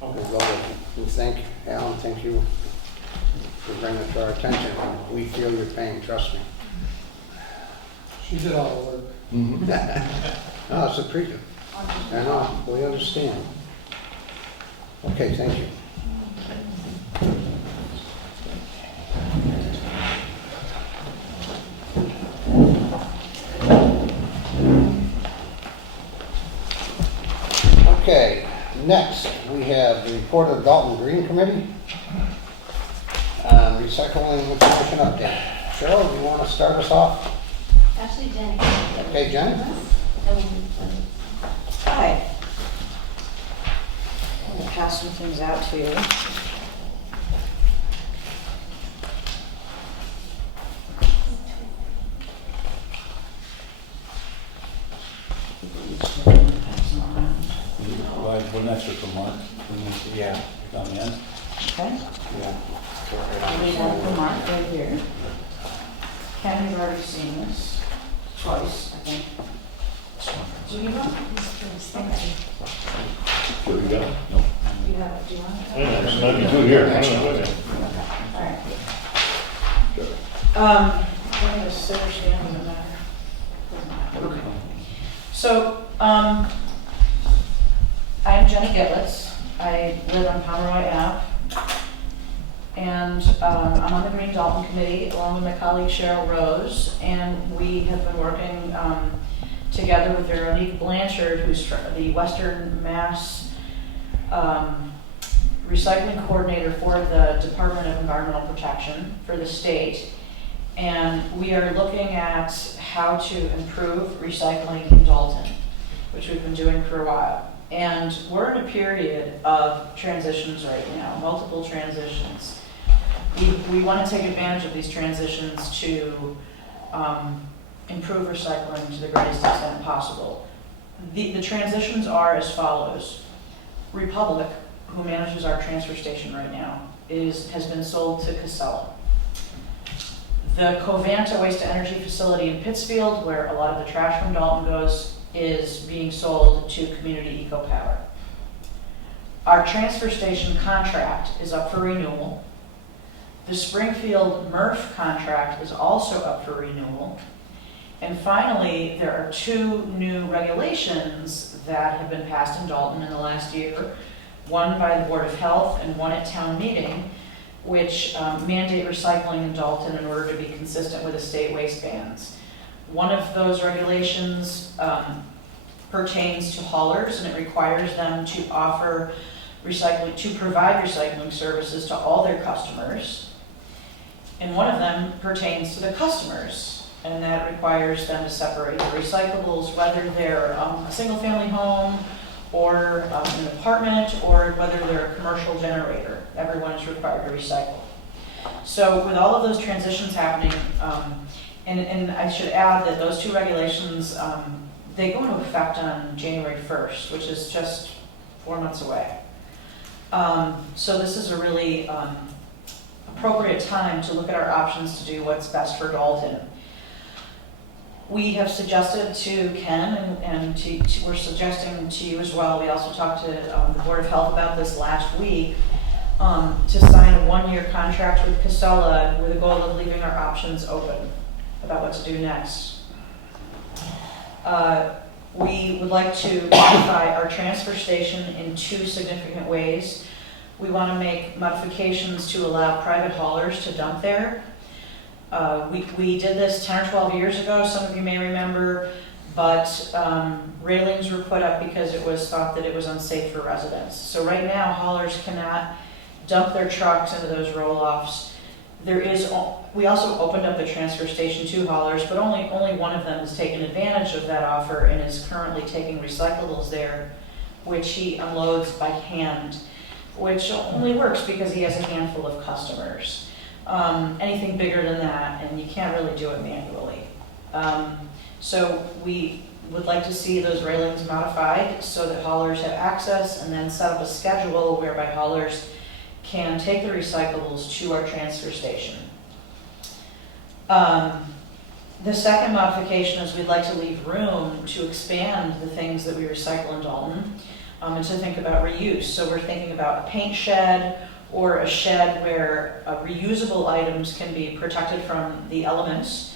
we'll go and thank Alan, thank you for bringing it to our attention. We feel your pain, trust me. She did all the work. No, it's appreciative. I know, we understand. Okay, thank you. report of the Dalton Green Committee. Recycling information update. Cheryl, do you want to start us off? Actually, Jenny. Okay, Jen? Hi. I'm gonna pass some things out to you. One extra for Mark. Yeah. Down the end. Okay? Yeah. I need one for Mark right here. Ken, you've already seen this twice, I think. Do you want? Here we go. Nope. You have it, do you want it? Wait a minute, there's nothing to here. All right. I need a sit or stand, doesn't matter. Doesn't matter. Okay. So, I'm Jenny Gitlitz. I live on Pomeroy Ave. And I'm on the Green Dalton Committee along with my colleague Cheryl Rose. And we have been working together with Veronique Blanchard, who's the Western Mass recycling coordinator for the Department of Environmental Protection for the state. And we are looking at how to improve recycling in Dalton, which we've been doing for a while. And we're in a period of transitions right now, multiple transitions. We want to take advantage of these transitions to improve recycling to the greatest extent possible. The transitions are as follows. Republic, who manages our transfer station right now, has been sold to Casella. The Covanta waste-to-energy facility in Pittsfield, where a lot of the trash from Dalton goes, is being sold to Community Eco Power. Our transfer station contract is up for renewal. The Springfield MRF contract is also up for renewal. And finally, there are two new regulations that have been passed in Dalton in the last year, one by the Board of Health and one at town meeting, which mandate recycling in Dalton in order to be consistent with the state waste bans. One of those regulations pertains to haulers, and it requires them to offer recycling, to provide recycling services to all their customers. And one of them pertains to the customers, and that requires them to separate the recyclables, whether they're a single-family home or an apartment, or whether they're a commercial generator. Everyone is required to recycle. So with all of those transitions happening, and I should add that those two regulations, they go into effect on January 1st, which is just 4 months away. So this is a really appropriate time to look at our options to do what's best for Dalton. We have suggested to Ken, and we're suggesting to you as well, we also talked to the Board of Health about this last week, to sign a 1-year contract with Casella with the goal of leaving our options open about what to do next. We would like to modify our transfer station in 2 significant ways. We want to make modifications to allow private haulers to dump there. We did this 10 or 12 years ago, some of you may remember, but railings were put up because it was thought that it was unsafe for residents. So right now, haulers cannot dump their trucks into those roll-offs. We also opened up the transfer station to haulers, but only one of them has taken advantage of that offer and is currently taking recyclables there, which he unloads by hand, which only works because he has a handful of customers. Anything bigger than that, and you can't really do it manually. So we would like to see those railings modified so that haulers have access, and then set up a schedule whereby haulers can take the recyclables to our transfer station. The second modification is we'd like to leave room to expand the things that we recycle in Dalton, and to think about reuse. So we're thinking about a paint shed, or a shed where reusable items can be protected from the elements.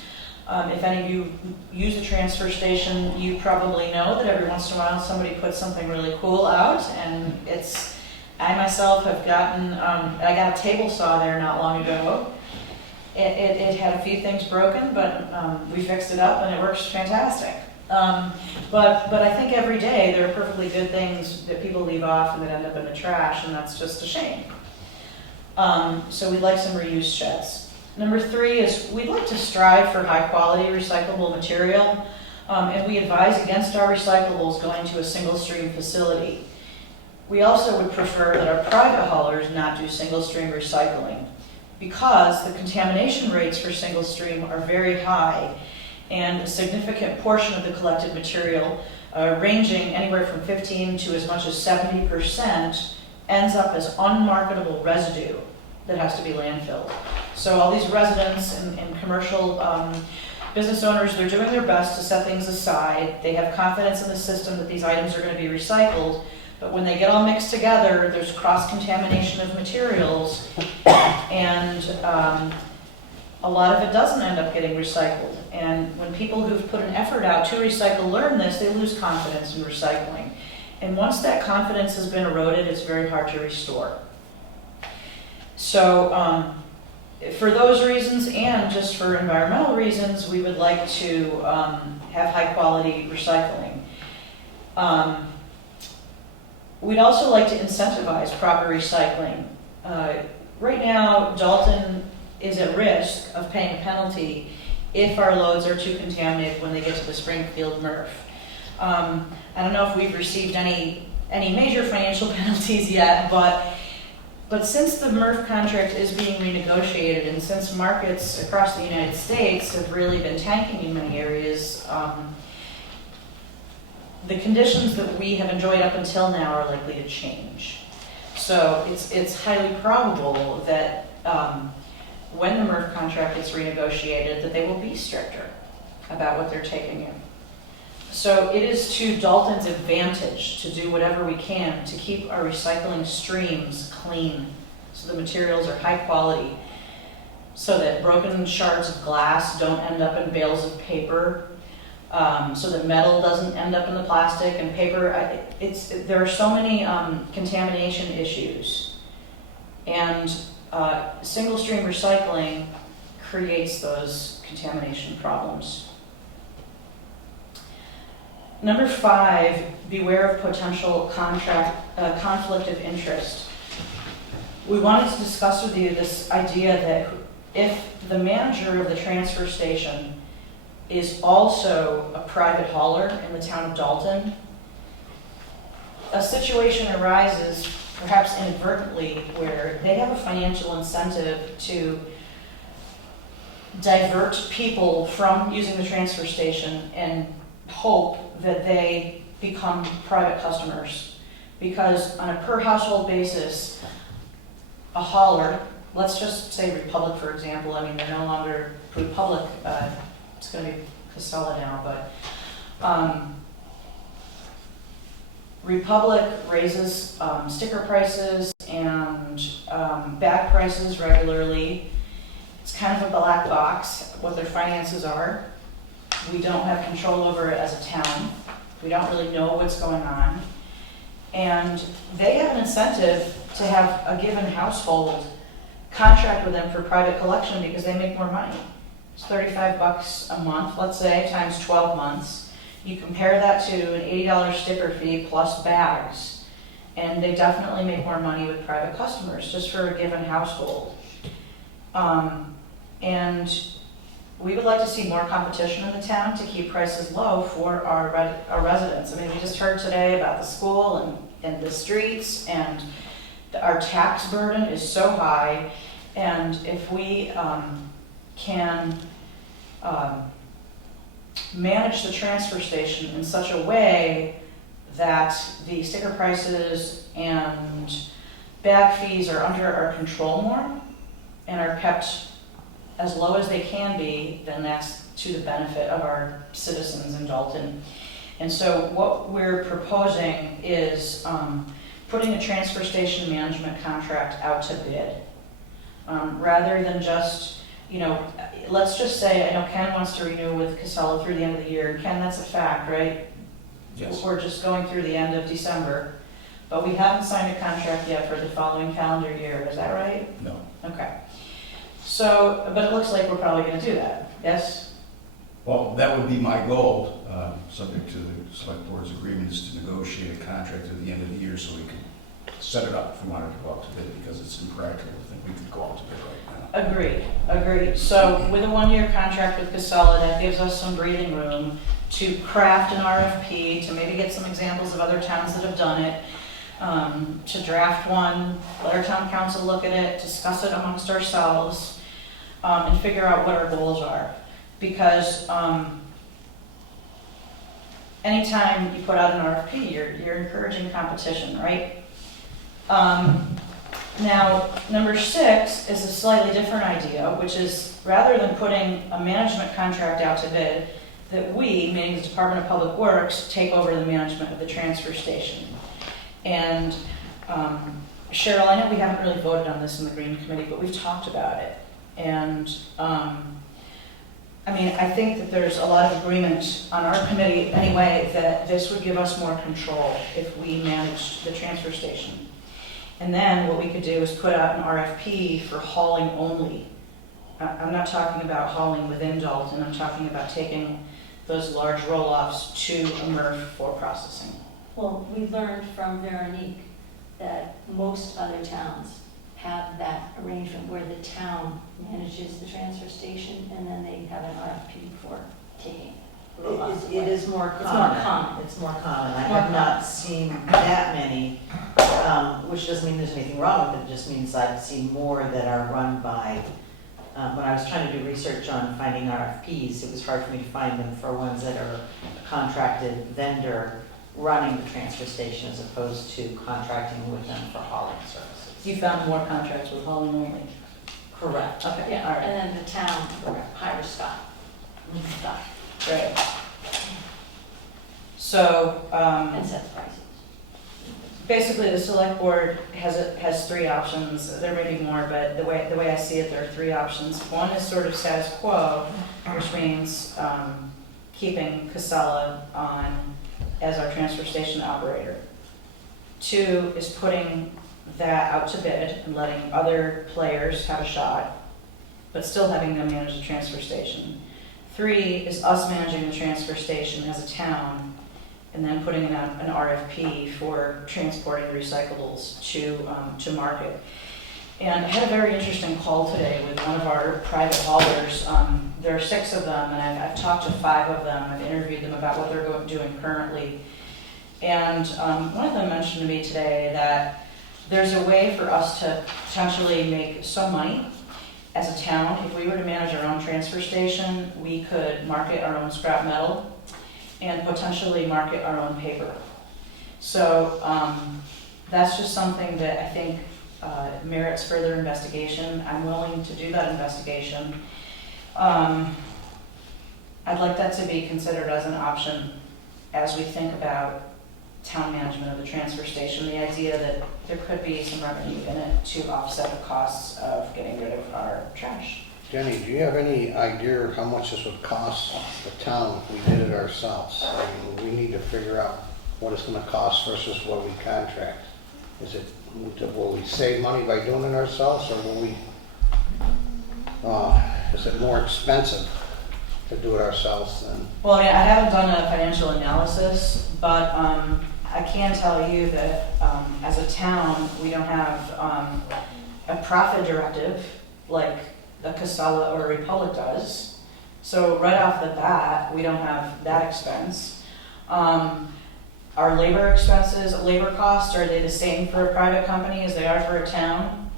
If any of you use a transfer station, you probably know that every once in a while somebody puts something really cool out, and I myself have gotten, I got a table saw there not long ago. It had a few things broken, but we fixed it up and it works fantastic. But I think every day there are perfectly good things that people leave off and that end up in the trash, and that's just a shame. So we'd like some reuse sheds. Number 3 is we'd like to strive for high quality recyclable material, and we advise against our recyclables going to a single stream facility. We also would prefer that our private haulers not do single stream recycling because the contamination rates for single stream are very high, and a significant portion of the collected material, ranging anywhere from 15 to as much as 70%, ends up as unmarketable residue that has to be landfilled. So all these residents and commercial business owners, they're doing their best to set things aside. They have confidence in the system that these items are going to be recycled, but when they get all mixed together, there's cross-contamination of materials, and a lot of it doesn't end up getting recycled. And when people who've put an effort out to recycle learn this, they lose confidence in recycling. And once that confidence has been eroded, it's very hard to restore. So for those reasons, and just for environmental reasons, we would like to have high quality recycling. We'd also like to incentivize proper recycling. Right now, Dalton is at risk of paying a penalty if our loads are too contaminated when they get to the Springfield MRF. I don't know if we've received any major financial penalties yet, but since the MRF contract is being renegotiated, and since markets across the United States have really been tanking in many areas, the conditions that we have enjoyed up until now are likely to change. So it's highly probable that when the MRF contract gets renegotiated, that they will be stricter about what they're taking in. So it is to Dalton's advantage to do whatever we can to keep our recycling streams clean, so the materials are high quality, so that broken shards of glass don't end up in bales of paper, so that metal doesn't end up in the plastic and paper. There are so many contamination issues, and single stream recycling creates those contamination problems. Number 5, beware of potential conflict of interest. We wanted to discuss with you this idea that if the manager of the transfer station is also a private hauler in the town of Dalton, a situation arises, perhaps inadvertently, where they have a financial incentive to divert people from using the transfer station and hope that they become private customers. Because on a per household basis, a hauler, let's just say Republic for example, I mean they're no longer Republic, it's going to be Casella now, but Republic raises sticker prices and bag prices regularly. It's kind of a black box what their finances are. We don't have control over it as a town. We don't really know what's going on. And they have an incentive to have a given household contract with them for private collection because they make more money. It's $35 a month, let's say, times 12 months. You compare that to an $80 sticker fee plus bags, and they definitely make more money with private customers just for a given household. And we would like to see more competition in the town to keep prices low for our residents. I mean, we just heard today about the school and the streets, and our tax burden is so high. And if we can manage the transfer station in such a way that the sticker prices and bag fees are under our control more and are kept as low as they can be, then that's to the benefit of our citizens in Dalton. And so what we're proposing is putting a transfer station management contract out to bid. Rather than just, let's just say, I know Ken wants to renew with Casella through the end of the year. Ken, that's a fact, right? Yes. We're just going through the end of December, but we haven't signed a contract yet for the following calendar year. Is that right? No. Okay. So, but it looks like we're probably going to do that. Yes? Well, that would be my goal, subject to the select board's agreement, is to negotiate a contract at the end of the year so we can set it up if we wanted to go out to bid, because it's impractical to think we could go out to bid right now. Agreed. So with a 1-year contract with Casella, that gives us some breathing room to craft an RFP, to maybe get some examples of other towns that have done it, to draft one, let our town council look at it, discuss it amongst ourselves, and figure out what our goals are. Because anytime you put out an RFP, you're encouraging competition, right? Now, number 6 is a slightly different idea, which is rather than putting a management contract out to bid, that we, meaning the Department of Public Works, take over the management of the transfer station. And Cheryl, I know we haven't really voted on this in the Green Committee, but we've talked about it. And I mean, I think that there's a lot of agreement on our committee anyway that this would give us more control if we managed the transfer station. And then what we could do is put out an RFP for hauling only. I'm not talking about hauling within Dalton, I'm talking about taking those large roll-offs to a MRF for processing. Well, we learned from Veronique that most other towns have that arrangement where the town manages the transfer station and then they have an RFP for taking. It is more It's common. more common. It's more common. I More have not seen that many, which doesn't mean there's anything wrong with it. It just means I've seen more that are run by, when I was trying to do research on finding RFPs, it was hard for me to find them for ones that are a contracted vendor running the transfer station as opposed to contracting with them for hauling services. You found more contracts with hauling only? Correct. Okay, all Yeah, right. and then the town hires Scott. Scott, Great. So, and sets prices. basically, the select board has 3 options. There may be more, but the way I see it, there are 3 options. One is sort of status quo, which means keeping Casella on as our transfer station operator. 2 is putting that out to bid and letting other players have a shot, but still having them manage the transfer station. 3 is us managing the transfer station as a town and then putting out an RFP for transporting recyclables to market. And I had a very interesting call today with one of our private haulers. There are 6 of them, and I've talked to 5 of them. I've interviewed them about what they're doing currently. And one of them mentioned to me today that there's a way for us to potentially make some money as a town. If we were to manage our own transfer station, we could market our own scrap metal and potentially market our own paper. So that's just something that I think merits further investigation. I'm willing to do that investigation. I'd like that to be considered as an option as we think about town management of the transfer station. The idea that there could be some revenue in it to offset the costs of getting rid of our trash. Jenny, do you have any idea how much this would cost the town if we did it ourselves? I mean, we need to figure out what it's gonna cost versus what we contract. Will we save money by doing it ourselves, or will we, is it more expensive to do it ourselves than? Well, yeah, I haven't done a financial analysis, but I can tell you that as a town, we don't have a profit directive like the Casella or Republic does. So right off the bat, we don't have that expense. Our labor expenses, labor costs, are they the same for a private company as they are for a town?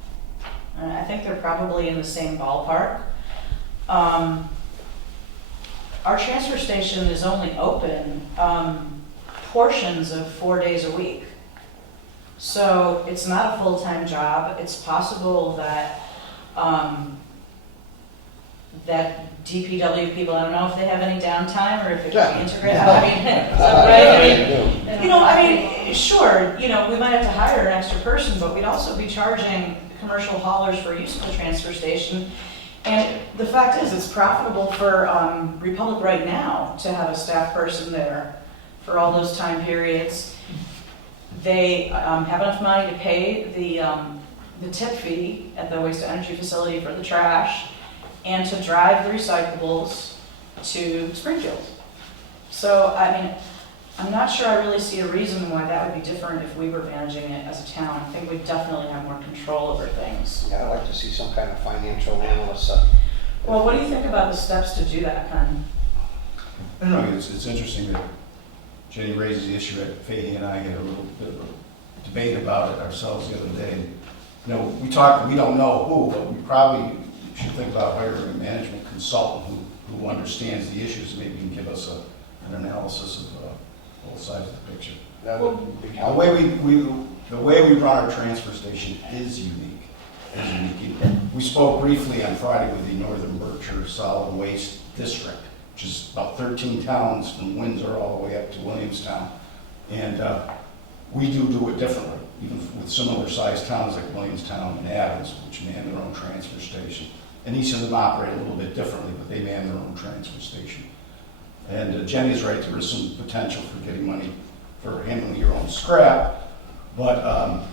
I think they're probably in the same ballpark. Our transfer station is only open portions of 4 days a week. So it's not a full-time job. It's possible that that DPW people, I don't know if they have any downtime or if it can be integrated. I mean, sure, we might have to hire an extra person, but we'd also be charging commercial haulers for use of the transfer station. And the fact is, it's profitable for Republic right now to have a staff person there for all those time periods. They have enough money to pay the tip fee at the waste to energy facility for the trash and to drive the recyclables to Springfield. So, I mean, I'm not sure I really see a reason why that would be different if we were managing it as a town. I think we'd definitely have more control over things. Yeah, I'd like to see some kind of financial analyst. Well, what do you think about the steps to do that, Ken? I don't know, it's interesting that Jenny raises the issue. Fahey and I had a little bit of a debate about it ourselves the other day. You know, we don't know who, but we probably should think about hiring a management consultant who understands the issues, maybe can give us an analysis of both sides of the picture. That would be The helpful. way we run our transfer station is unique. We spoke briefly on Friday with the Northern Berkshire Solid Waste District, which is about 13 towns from Windsor all the way up to Williamstown. And we do it differently, even with similar sized towns like Williamstown and Adams, which man their own transfer station. And each of them operate a little bit differently, but they man their own transfer station. And Jenny's right, there is some potential for getting money for handling your own scrap, but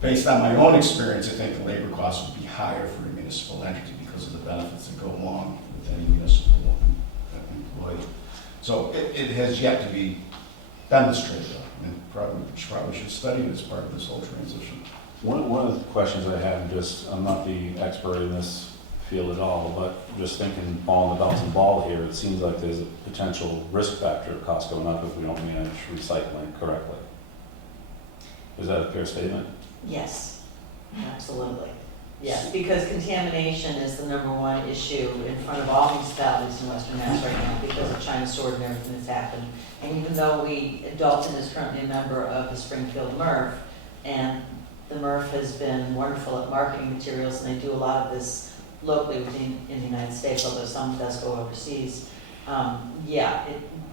based on my own experience, I think the labor costs would be higher for a municipal entity because of the benefits that go along with any municipal employee. So it has yet to be demonstrated, and probably should study it as part of this whole transition. One of the questions I have, I'm not the expert in this field at all, but just thinking on the Dalton ball here, it seems like there's a potential risk factor of costs going up if we don't manage recycling correctly. Is that a fair statement? Yes, absolutely. Yes, because contamination is the #1 issue in front of all municipalities in Western Mass right now because of China sword and everything that's happened. And even though Dalton is currently a member of the Springfield MRF, and the MRF has been wonderful at marketing materials, and they do a lot of this locally within in the United States, although some does go overseas.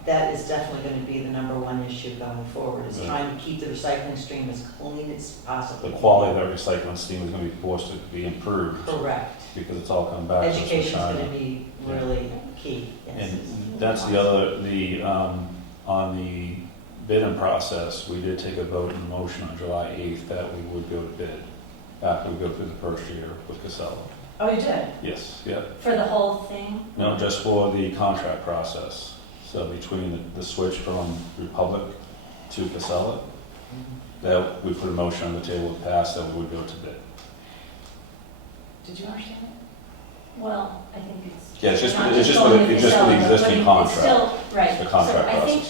That is definitely going to be the #1 issue going forward, is Right. trying to keep the recycling stream as clean as possible. The quality of that recycling stream is going to be forced to be improved Correct. because it's all coming back to us from Education's China. going to be really key, yes. And that's the other, on the bidding process, we did take a vote and motion on July 8th that we would go to bid after we go through the first year with Casella. Oh, you did? Yes, yep. For the whole thing? No, just for the contract process. So between the switch from Republic to Casella, that we put a motion on the table to pass that we would go to bid. Did you understand it? Well, I think it's. Yeah, it's just not for the going to existing Casella, but existing it's contract. still- Right. The contract So I think,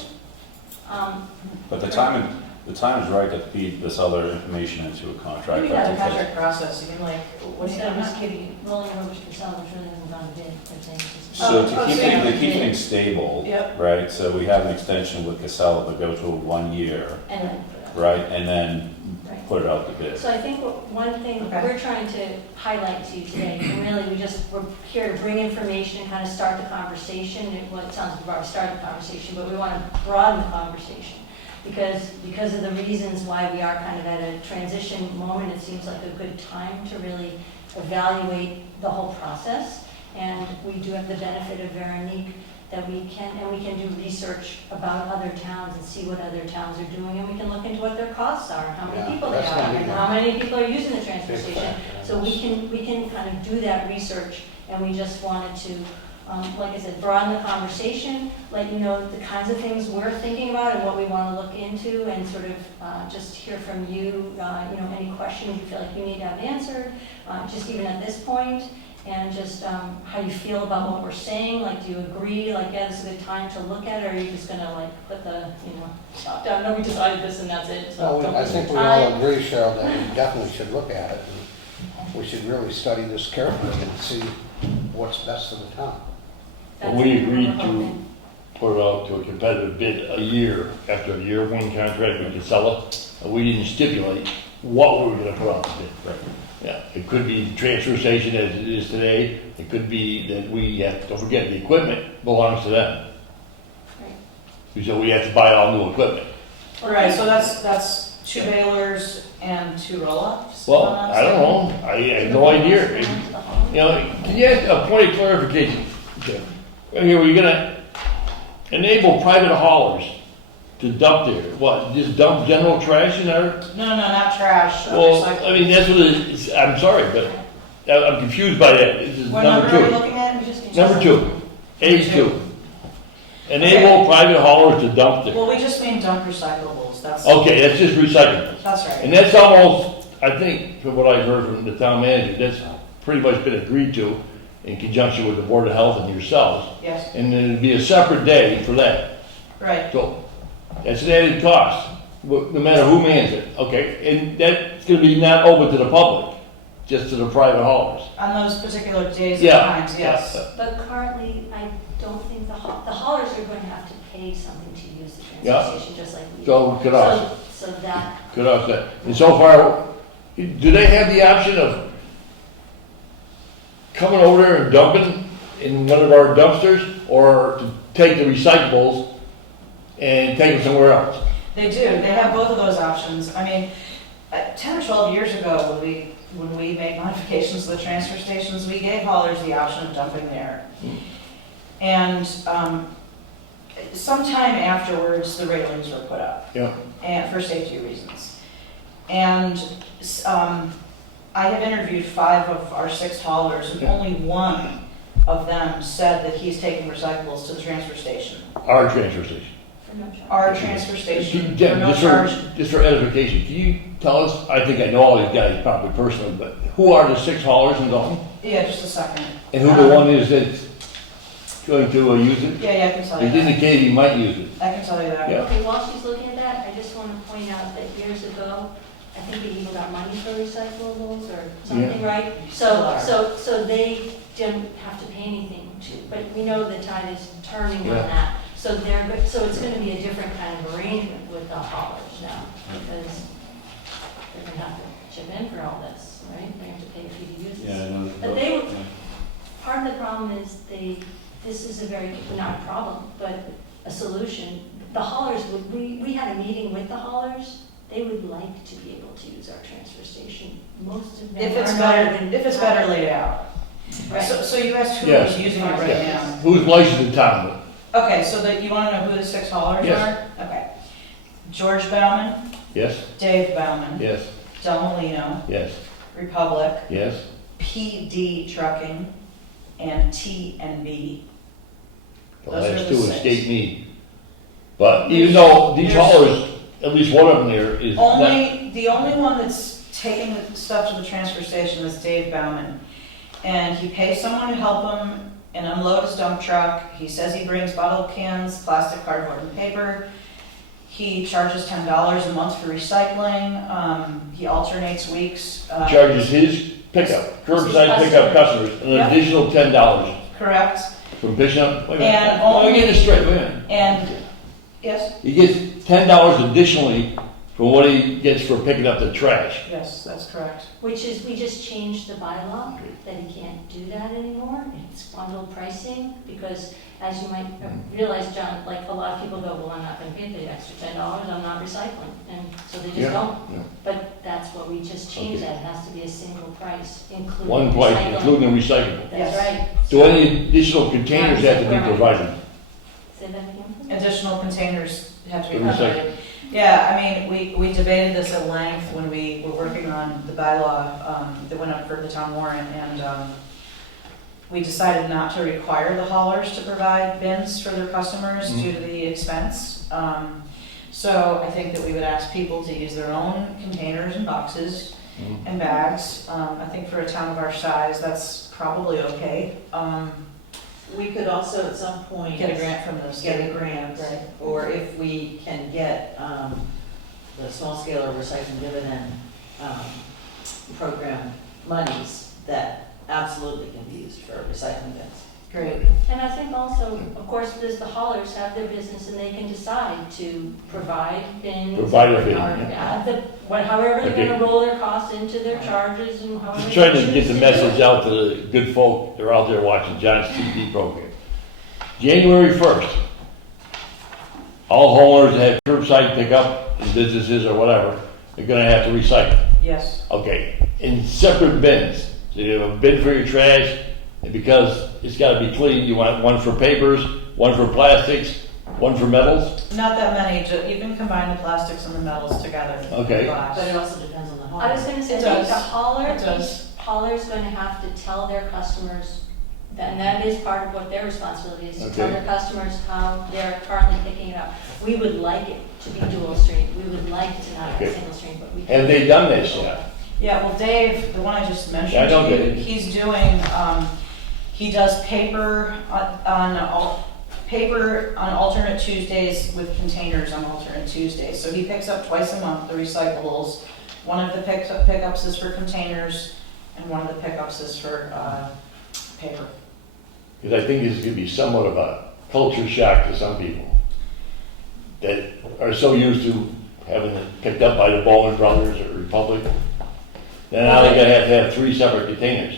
process. But the time is right to feed this other information into a contract. Maybe not a contract process, you can like, what do you instead of think? just giving, rolling over to Casella, which really hasn't gone to bid, I think. So Oh, to keep yeah. things stable, Yep. right, so we have an extension with Casella to go to a 1 year, And then, right, and then right. put it out to bid. So I think one thing Okay. we're trying to highlight to you today, and really we're here to bring information and kind of start the conversation. It sounds like we've already started the conversation, but we want to broaden the conversation. Because of the reasons why we are kind of at a transition moment, it seems like a good time to really evaluate the whole process. And we do have the benefit of Veronique that we can do research about other towns and see what other towns are doing, and we can look into what their costs are, how Yeah, many people they that's are, gonna be and the how many people are using the transfer big station. factor. So we can kind of do that research, and we just wanted to, like I said, broaden the conversation, let you know the kinds of things we're thinking about and what we want to look into, and sort of just hear from you, any questions you feel like you need to have answered, just even at this point, and just how you feel about what we're saying. Like, do you agree, like, yeah, this is a good time to look at it, or are you just gonna like put the, stop down, no, we decided this and that's it, so No, don't I waste your think we time. all agree, Cheryl, that we definitely should look at it. And we should really study this carefully and see what's best for the town. That's We what we're agreed to hoping. put it out to a competitive bid a year after a year one contract with Casella. We didn't stipulate what we were gonna put out to bid. Right. Yeah, it could be the transfer station as it is today. It could be that we have, don't forget, the equipment belongs to them. So we have to buy all new equipment. Right, so that's 2 balers and 2 roll-ups? Well, I don't know. I have no idea. Can you ask a point of clarification? Okay. Here, we're gonna enable private haulers to dump there. What, just dump general trash in there? No, not trash, Well, recycling. I mean, that's what it is. I'm sorry, but I'm confused by that. This is What number number are we two. looking at? We just need to- Number two. A2. Enable private haulers to dump there. Well, we just mean dump recyclables, that's, Okay, that's just recyclables. that's right. And that's almost, I think, from what I've heard from the town manager, that's pretty much been agreed to in conjunction with the Board of Health and yourselves. Yes, And then it'd be a separate day for that. right. So that's an added cost, no matter who mans it, okay? And that's gonna be not open to the public, just to the private haulers. On those particular days and Yeah. times, yes. But currently, I don't think the haulers are going to have to pay something to use the Yeah. transfer station, just like we do. So could us, So that, could us, and so far, do they have the option of coming over there and dumping in one of our dumpsters, or to take the recyclables and take them somewhere else? They do, they have both of those options. I mean, 10 or 12 years ago, when we made modifications to the transfer stations, we gave haulers the option of dumping there. And sometime afterwards, the railings were put up. Yeah. And for safety reasons. And I have interviewed 5 of our 6 haulers, and only one of them said that he's taking recyclables to the transfer station. Our transfer station. for no charge. Our transfer station, for Jen, no charge. just for edification, can you tell us, I think I know all these guys probably personally, but who are the 6 haulers in Dalton? Yeah, just a second. And who the one is that's going to use it? Yeah, I can tell He you that. indicated he might use it. I can tell you that. Yeah. Okay, while she's looking at that, I just want to point out that years ago, I think we even got money for recyclables or something, right? So they didn't have to pay anything to, but we know the tide is turning on Yeah. that. So so it's gonna be a different kind of arrangement with the haulers now, because they're gonna have to chip in for all this, right? They have to pay a fee to use Yeah, I this. know. But they would, part of the problem is this is a very, not a problem, but a solution. The haulers we had a meeting with the haulers. They would like to be able to use our transfer station. Most of them If it's are not better, even- if it's better laid out. Right. So you asked who Yes. is using it right Yeah. now. Who's licensed in town? Okay, so that you want to know who the 6 haulers Yes. are? Okay. George Bauman, Yes, Dave Bauman, yes, Del Molino, yes, Republic, yes. PD Trucking, and T&B. The Those are last the 2 6. escape me. But even though these There's- haulers, at least one of them there is not, The only one that's taking the stuff to the transfer station is Dave Bauman. And he pays someone to help him and unload his dump truck. He says he brings bottle cans, plastic, cardboard, and paper. He charges $10 a month for recycling. He alternates weeks. charges his pickup, curbside pickup customers, an Yep. additional $10 Correct. from picking up. Wait a And minute, let me get only- this straight, wait a minute. And, yes, He gets $10 additionally from what he gets for picking up the trash. yes, that's correct. Which is, we just changed the bylaw, that he can't do that anymore. It's bundled pricing, because as you might realize, John, like a lot of people go, well, I'm not gonna pay the extra $10, I'm not recycling, and so they Yeah, just don't. yeah. But that's what we just changed, Okay. that it has to be a single price, including One price, recycling. including recyclable. That's Yes. right. Do any additional containers have to be provided? Say that again, please? Additional containers have to be For recycling. provided. Yeah, I mean, we debated this at length when we were working on the bylaw that went up for the town warrant, and we decided not to require the haulers to provide bins for their customers due to the expense. So I think that we would ask people to use their own containers and boxes and bags. I think for a town of our size, that's probably okay. We could also at some point. Get a grant from the Get state. a grant, Right. or if we can get the small scale or recycling dividend program monies that absolutely can be used for recycling bins. Great. And I think also, of course, does the haulers have their business and they can decide to provide bins. Provide a bin, or yeah. add however they're Okay. gonna roll their costs into their charges and however. Just they trying to choose get the do message it. out to the good folk that are out there watching John's TV program. January 1st, all homeowners that have curbside pickup in businesses or whatever, they're gonna have to recycle. Yes. Okay, in separate bins. So you have a bin for your trash, and because it's gotta be clean, you want one for papers, one for plastics, one for metals. Not that many, you can combine the plastics and the metals together. Okay. Glass. But it also depends on the I was hauler. gonna say, It I think does. the hauler, It does. each hauler's gonna have to tell their customers then that is part of what their responsibility is, to tell Okay. their customers how they're currently picking it up. We would like it to be dual stream, we would like it to not have Okay. single stream, but we. Have they done this yet? Yeah, well, Dave, the one I just Yeah, I mentioned know to you, Dave. he's doing, he does paper paper on alternate Tuesdays with containers on alternate Tuesdays. So he picks up twice a month the recyclables. One of the pickups is for containers, and one of the pickups is for paper. Because I think this could be somewhat of a culture shock to some people that are so used to having it picked up by the Bowman Brothers or Republic. Then now they're gonna have to have 3 separate containers.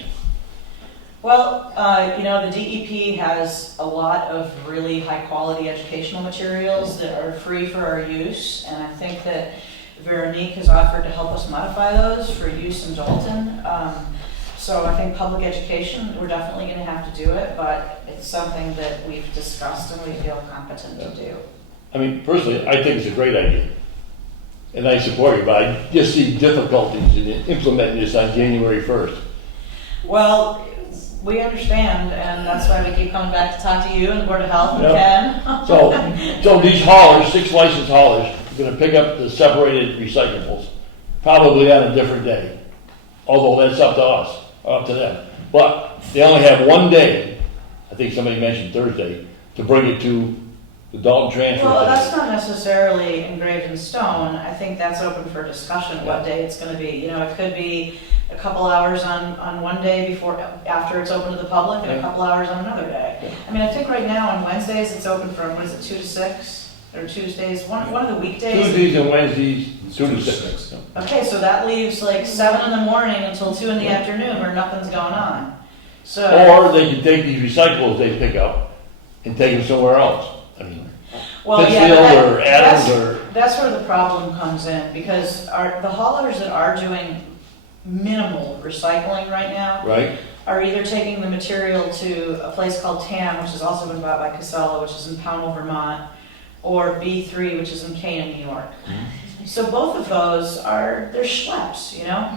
Well, you know, the DEP has a lot of really high-quality educational materials that are free for our use, and I think that Veronique has offered to help us modify those for use in Dalton. So I think public education, we're definitely going to have to do it, but it's something that we've discussed and we feel competent to do. I mean, personally, I think it's a great idea. And I support you, but I just see difficulties in implementing this on January 1st. Well, we understand, and that's why we keep coming back to talk to you and the Board of Health and Yep. Ken. So these haulers, 6 licensed haulers, are gonna pick up the separated recyclables, probably on a different day. Although that's up to us, or up to them. But they only have 1 day, I think somebody mentioned Thursday, to bring it to the Dalton transfer. Well, that's station. not necessarily engraved in stone. I think that's open for discussion, what day it's going to be. You know, it could be a couple hours on one day after it's open to the public, and a couple hours on another day. I mean, I think right now on Wednesdays it's open from, what is it, 2 to 6? Or Tuesdays, one of the weekdays? Tuesdays and Wednesdays, 2 to 6. Okay, so that leaves like 7 in the morning until 2 in the afternoon where nothing's going on. So, Or they can take these recyclables they pick up and take them somewhere else. I mean, well, yeah, Pittsfield or but Adams or, that's where the problem comes in, because the haulers that are doing minimal recycling right now right? are either taking the material to a place called TAM, which has also been bought by Casella, which is in Pownell, Vermont, or B3, which is in Canaan, New York. So both of those they're schleps, you know?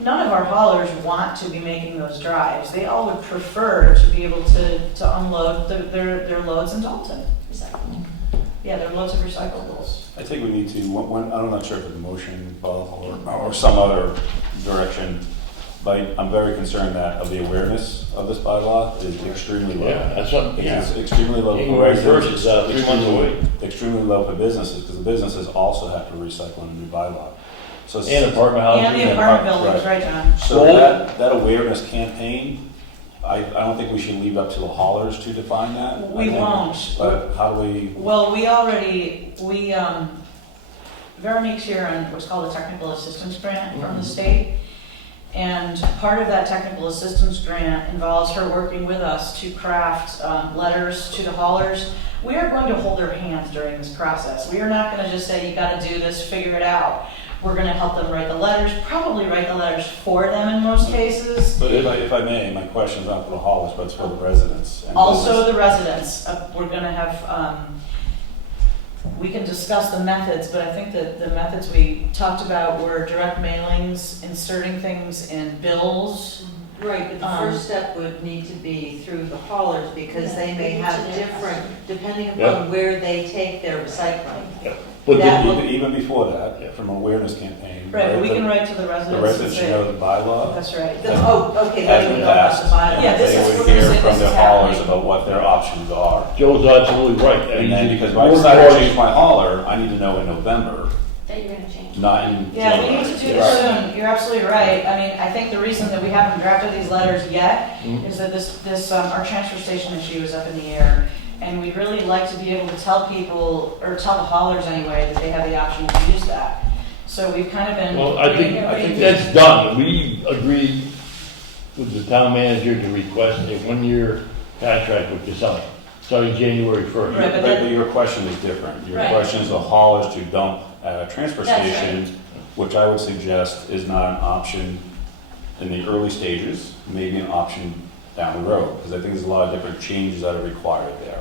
None of our haulers want to be making those drives. They all would prefer to be able to unload their loads in Dalton. Recycling. Yeah, their loads of recyclables. I think we need to, I'm not sure if it's a motion, or some other direction, but I'm very concerned that of the awareness of this bylaw is extremely low. Yeah, that's what, yeah. It's extremely low for January 1st residents, is 3 months away. extremely low for businesses, because the businesses also have to recycle in a new bylaw. So And apartment houses. And the apartment buildings, right, John? So Well- that awareness campaign, I don't think we should leave up to the haulers to define that. We won't. But how do we, Well, Veronique's here on what's called a technical assistance grant from the state. And part of that technical assistance grant involves her working with us to craft letters to the haulers. We are going to hold their hands during this process. We are not going to just say, you got to do this, figure it out. We're going to help them write the letters, probably write the letters for them in most cases. but if I may, my question's not for the haulers, but it's for the residents. and Also business. the residents, we're going to have, we can discuss the methods, but I think that the methods we talked about were direct mailings, inserting things in bills. Right, but the first step would need to be through the haulers, because they may have different, depending upon where they take their recycling. But That then, will- Even before that, from an awareness campaign. Right, but we can the- write to the The residents and residents should know say, the bylaw. that's right. Okay, As then in we the know about past, the bylaw. Yeah, this they is- would we're gonna hear say from this their is haulers happening. about what their options are. Joe's absolutely right. I mean, And then, because if I more decide to towards- change my hauler, I need to know in November, That you're gonna change. not in Yeah, we January. need to do this soon. You're absolutely right. I mean, I think the reason that we haven't drafted these letters yet is that our transfer station issue is up in the air. And we'd really like to be able to tell people, or tell the haulers anyway, that they have the option to use that. So we've kind of been. Well, I think that's done. We agreed with the town manager to request a 1-year contract with Casella, starting January 1st. Right, Right, but your question is different. Your Right. question is the haulers to dump at a transfer That's right. station, which I would suggest is not an option in the early stages, maybe an option down the road, because I think there's a lot of different changes that are required there.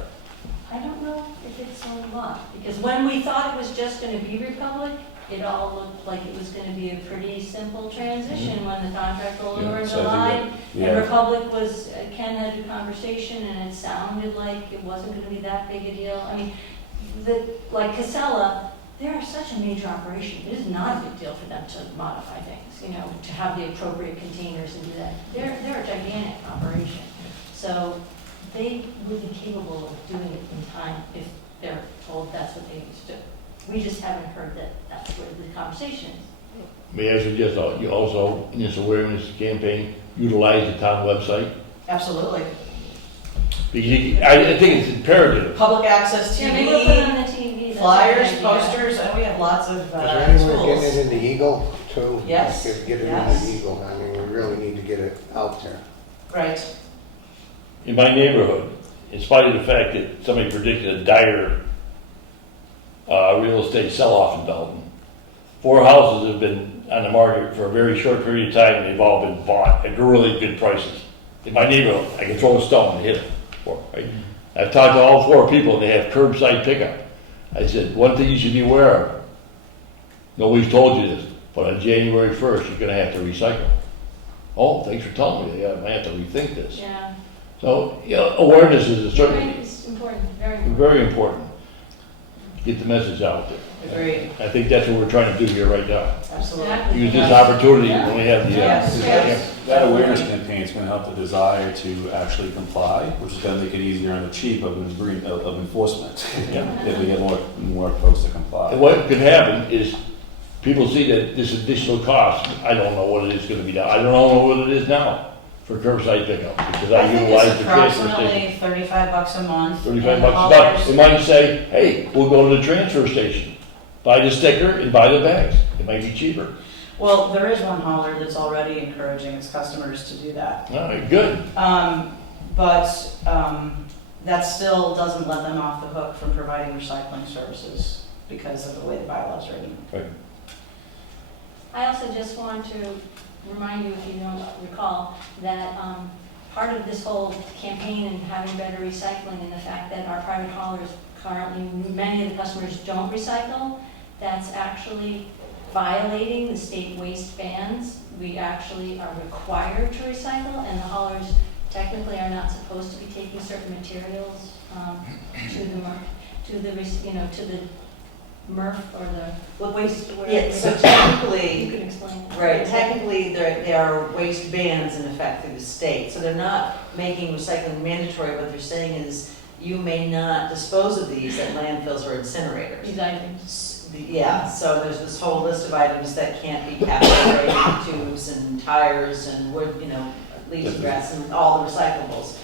I don't know if it's a lot, because when we thought it was just gonna be Republic, it all looked like it was gonna be a pretty simple transition when the contract rolled Yeah, over in so I think July. that- And yeah. Republic was, Ken had a conversation and it sounded like it wasn't gonna be that big a deal. I mean, like Casella, they're such a major operation, it is not a big deal for them to modify things, you know, to have the appropriate containers and do that. They're a gigantic operation. So they would be capable of doing it in time if they're told that's what they need to do. We just haven't heard that that's where the conversation is. May I suggest you also, in this awareness campaign, utilize the town website? Absolutely. Because I think it's imperative. Public access Yeah, maybe we'll put it on TV, the TV. that's a flyers, good idea. posters, and we have lots of Is there any way of getting it tools. in the Eagle too? Yes, Get it in yes. the Eagle, I mean, we really need to get it out there. Right. In my neighborhood, in spite of the fact that somebody predicted a dire real estate sell-off in Dalton, 4 houses have been on the market for a very short period of time, and they've all been bought at really good prices. In my neighborhood, I can throw a stone and hit it. Right? I've talked to all 4 people, and they have curbside pickup. I said, one thing you should be aware of, nobody's told you this, but on January 1st, you're gonna have to recycle. Oh, thanks for telling me, I might have to rethink this. Yeah, So, you know, awareness is certainly it's important, very important. very important. Get the message out there. Agreed. I think that's what we're trying to do here right now. Absolutely. Exactly. Use this opportunity when we have the, Yes. Yes. That awareness campaign is going to help the desire to actually comply, which is going to make it easier on the cheap of enforcement. Yeah. If we get more folks to comply. And what could happen is people see that this additional cost, I don't know what it is gonna be now, I don't know what it is now for curbside pickup, because I think utilize it's the transfer station. approximately 35 bucks a month. 35 and the bucks a month. haulers- It might say, hey, we'll go to the transfer station, buy the sticker and buy the bags. It might be cheaper. Well, there is one hauler that's already encouraging its customers to do that. All right, good. But that still doesn't let them off the hook from providing recycling services because of the way the bylaws are written. I also just want to remind you, if you don't recall, that part of this whole campaign and having better recycling and the fact that our private haulers currently, many of the customers don't recycle, that's actually violating the state waste bans. We actually are required to recycle, and the haulers technically are not supposed to be taking certain materials to the MRF or the waste. Yeah, so You technically, can explain. right, technically, there are waste bans in effect through the state, so they're not making recycling mandatory. What they're saying is you may not dispose of these at landfills or incinerators. These items. Yeah, so there's this whole list of items that can't be captured, tubes and tires and wood, leaves and grass and all the recyclables.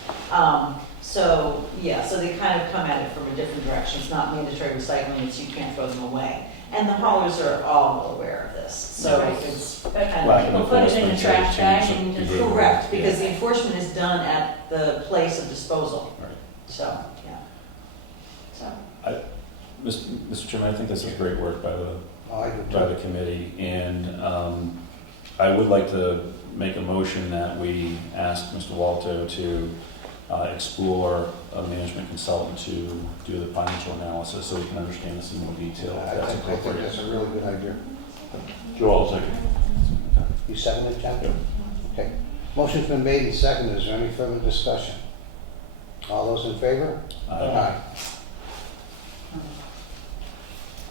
So they kind of come at it from a different direction. It's not mandatory recycling, it's you can't throw them away. And the haulers are all well aware of this, so Right. it's But kind Lack of. of people put it in the enforcement trash change bag some and just. degree. Correct, because the enforcement is done at the place of disposal, Right. so, yeah. So, Mr. Chairman, I think this is great work by the Oh, I do by too. the committee, and I would like to make a motion that we ask Mr. Walto to explore a management consultant to do the financial analysis so we can understand this in more detail. if that's I think appropriate. that's a really good idea. Joel, second. You second it, John? Okay. Motion's been made and seconded. Is there any further discussion? All those in favor?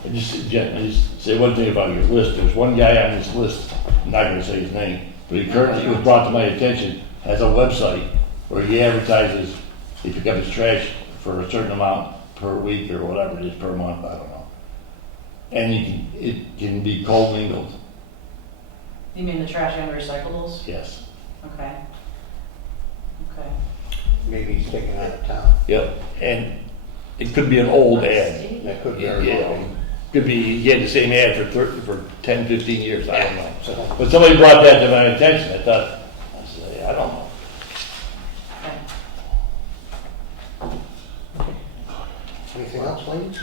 I just say one thing about your list. There's one guy on this list, I'm not gonna say his name, but he currently, it was brought to my attention, has a website where he advertises, he pick up his trash for a certain amount per week or whatever it is, per month, I don't know. And it can be co-mingled, You mean the trash and recyclables? yes. Okay. Okay. Maybe he's taken out of town. Yep, and it could be an old ad. That could very Yeah. well be. Could be, he had the same ad for 10, 15 years, I don't know. So, But somebody brought that to my attention, I thought, I said, I don't know. Okay. anything else, ladies?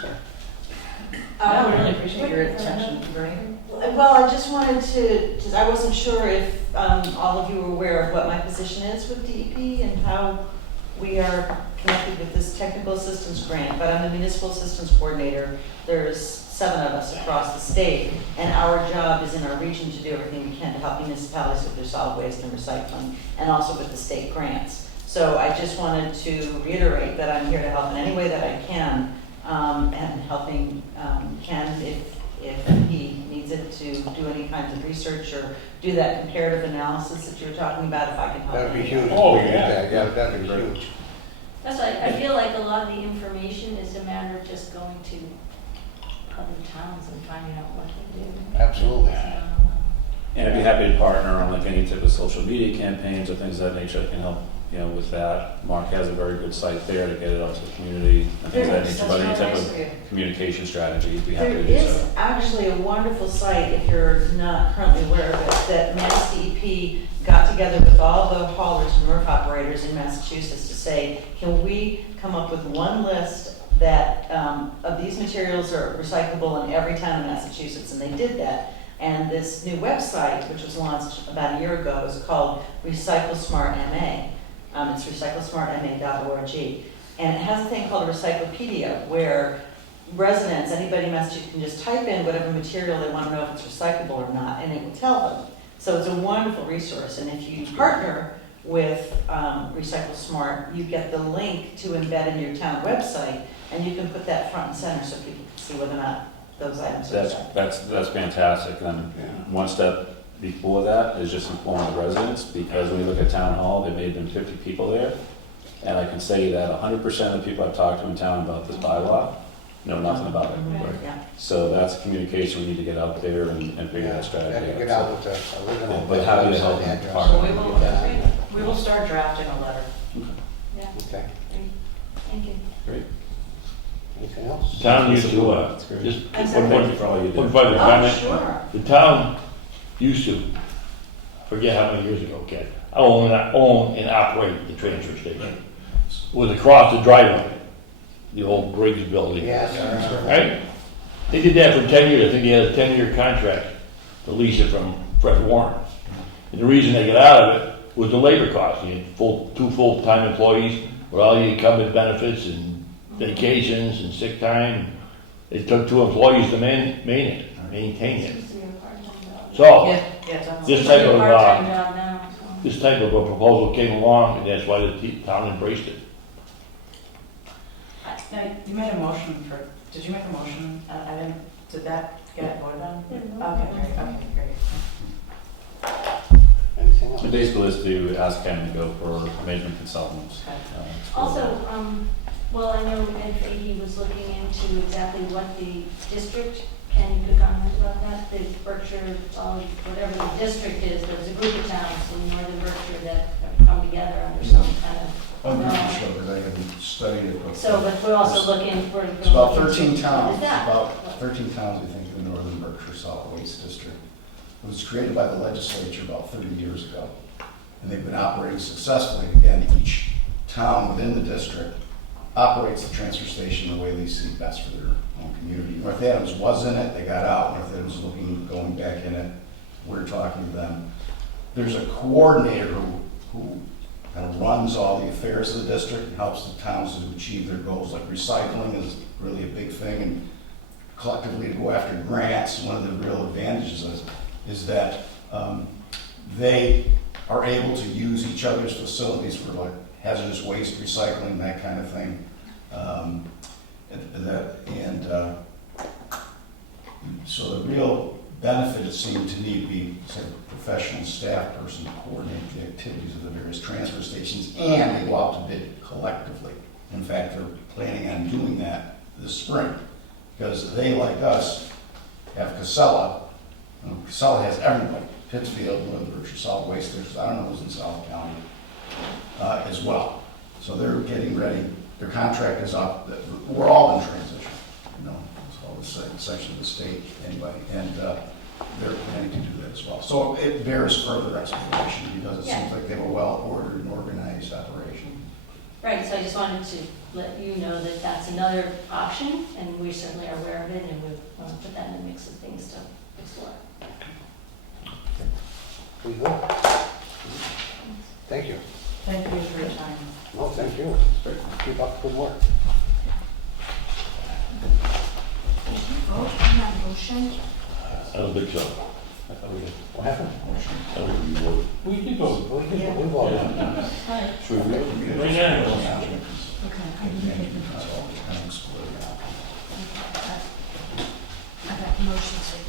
I really appreciate your attention, Bernie. Well, I just wanted to, I wasn't sure if all of you were aware of what my position is with DEP and how we are connected with this technical assistance grant, but I'm the municipal assistance coordinator. There's 7 of us across the state, and our job is in our region to do everything we can to help municipalities with their solid waste and recycling, and also with the state grants. So I just wanted to reiterate that I'm here to help in any way that I can, and helping Ken if he needs it to do any kinds of research or do that comparative analysis that you were talking about, if I can help. That'd be in any huge. way. Oh, We need yeah. that. Yeah, that'd be huge. That's why I feel like a lot of the information is a matter of just going to other towns and finding out what they do. Absolutely. And I'd be happy to partner on like any type of social media campaigns or things of that nature that can help, with that. Mark has a very good site there to get it out to the community and things of that nature, but any type of communication strategy, he'd be happy There to do is so. actually a wonderful site, if you're not currently aware of it, that Mass DEP got together with all the haulers and MRF operators in Massachusetts to say, can we come up with one list that of these materials are recyclable in every town in Massachusetts, and they did that. And this new website, which was launched about a year ago, is called Recycle Smart MA. It's recyclesmartma.org. And it has a thing called a recyclopedia where residents, anybody in Massachusetts, can just type in whatever material they want to know if it's recyclable or not, and it will tell them. So it's a wonderful resource. And if you partner with Recycle Smart, you get the link to embed in your town website, and you can put that front and center so people can see whether or not those items are recyclable. That's fantastic. And one step before that is just informing the residents, because when you look at town hall, there may have been 50 people there. And I can say that 100% of the people I've talked to in town about this bylaw know nothing about it. Yeah. So that's communication we need to get out there and figure that Yeah, strategy get out. out with the original. But happy to help website them address. partner. We will start drafting a letter. Yeah, Okay. great. Thank you. Great. Anything else? Town used to, That's great. just I'm one sorry. Thank you point, for all you do. one further Oh, comment. sure. The town used to, forget how many years ago, Ken, own and operate the transfer station. It was across the driveway, the old Briggs building. Yes. Right? They did that for 10 years. I think they had a 10-year contract to lease it from Fred Warren. And the reason they got out of it was the labor cost. You had two full-time employees with all the incumbent benefits and vacations and sick time. It took 2 employees to maintain it. Seems to be a part-time job. So, Yeah, definitely. This Seems type to be a of, part-time job now, so. this type of a proposal came along, and that's why the town embraced it. Now, you made a motion for, did you make a motion? I didn't, did that get voted on? Okay, great. Anything else? The basically is to ask Ken to go for management consultants. Okay. Also, well, I know Ed Fahey was looking into exactly what the district, can you put a comment about that? The Berkshire, whatever the district is, there was a group of towns in northern Berkshire that have come together under some kind of. I'm not sure, because I haven't studied it. But So, but we're also looking for. It's about 13 What towns, is that? about 13 towns, I think, in the Northern Berkshire Solid Waste District. It was created by the legislature about 30 years ago, and they've been operating successfully. Again, each town within the district operates the transfer station the way they see best for their own community. North Adams was in it, they got out. North Adams is looking, going back in it. We're talking to them. There's a coordinator who kind of runs all the affairs of the district and helps the towns to achieve their goals. Like recycling is really a big thing, and collectively to go after grants. One of the real advantages is that they are able to use each other's facilities for like hazardous waste recycling, that kind of thing. So the real benefit, it seemed to me, would be say, a professional staff person to coordinate the activities of the various transfer stations, and they go out to bid collectively. In fact, they're planning on doing that this spring, because they, like us, have Casella. Casella has everybody, Pittsfield, Northern Berkshire Solid Waste District, I don't know who's in South County, as well. So they're getting ready, their contract is up, we're all in transition, it's all the same section of the state anyway, and they're planning to do that as well. So it bears further exploration, because it seems like they have a well-ordered and organized operation. Right, so I just wanted to let you know that that's another option, and we certainly are aware of it, and we want to put that in the mix of things to explore. We go. Thank you. Thank you for your time. No, thank you. Keep up the good work. vote on that motion? I don't think so. I thought we had, What happened? I thought we voted. We did vote. We voted. Should we vote? Unanimous. I got the motion, so you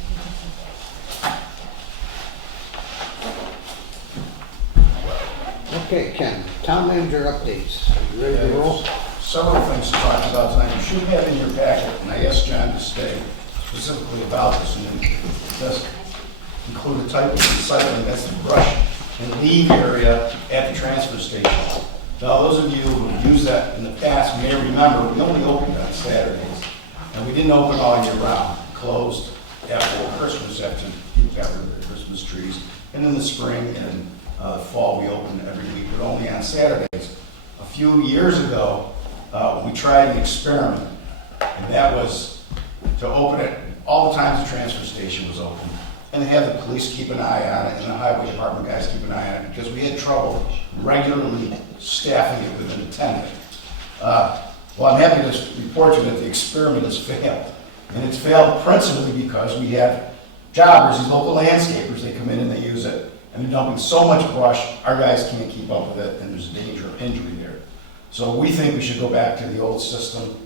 Okay, Ken, town manager updates. You ready to roll? Several things to talk about tonight. You should have in your packet, and I asked John to stay specifically about this, and it does include a type of recycling, that's the brush and leave area at the transfer station. Now, those of you who have used that in the past may remember, we only opened on Saturdays, and we didn't open all year round. Closed after Christmas, after people got rid of their Christmas trees, and in the spring and fall, we opened every week, but only on Saturdays. A few years ago, we tried an experiment, and that was to open it all the times the transfer station was open, and have the police keep an eye on it, and the highway department guys keep an eye on it, because we had trouble regularly staffing it with an attendant. Well, I'm happy to report to you that the experiment has failed, and it's failed principally because we have jobbers, these local landscapers, they come in and they use it, and they're dumping so much brush, our guys can't keep up with it, and there's a danger of injury there. So we think we should go back to the old system.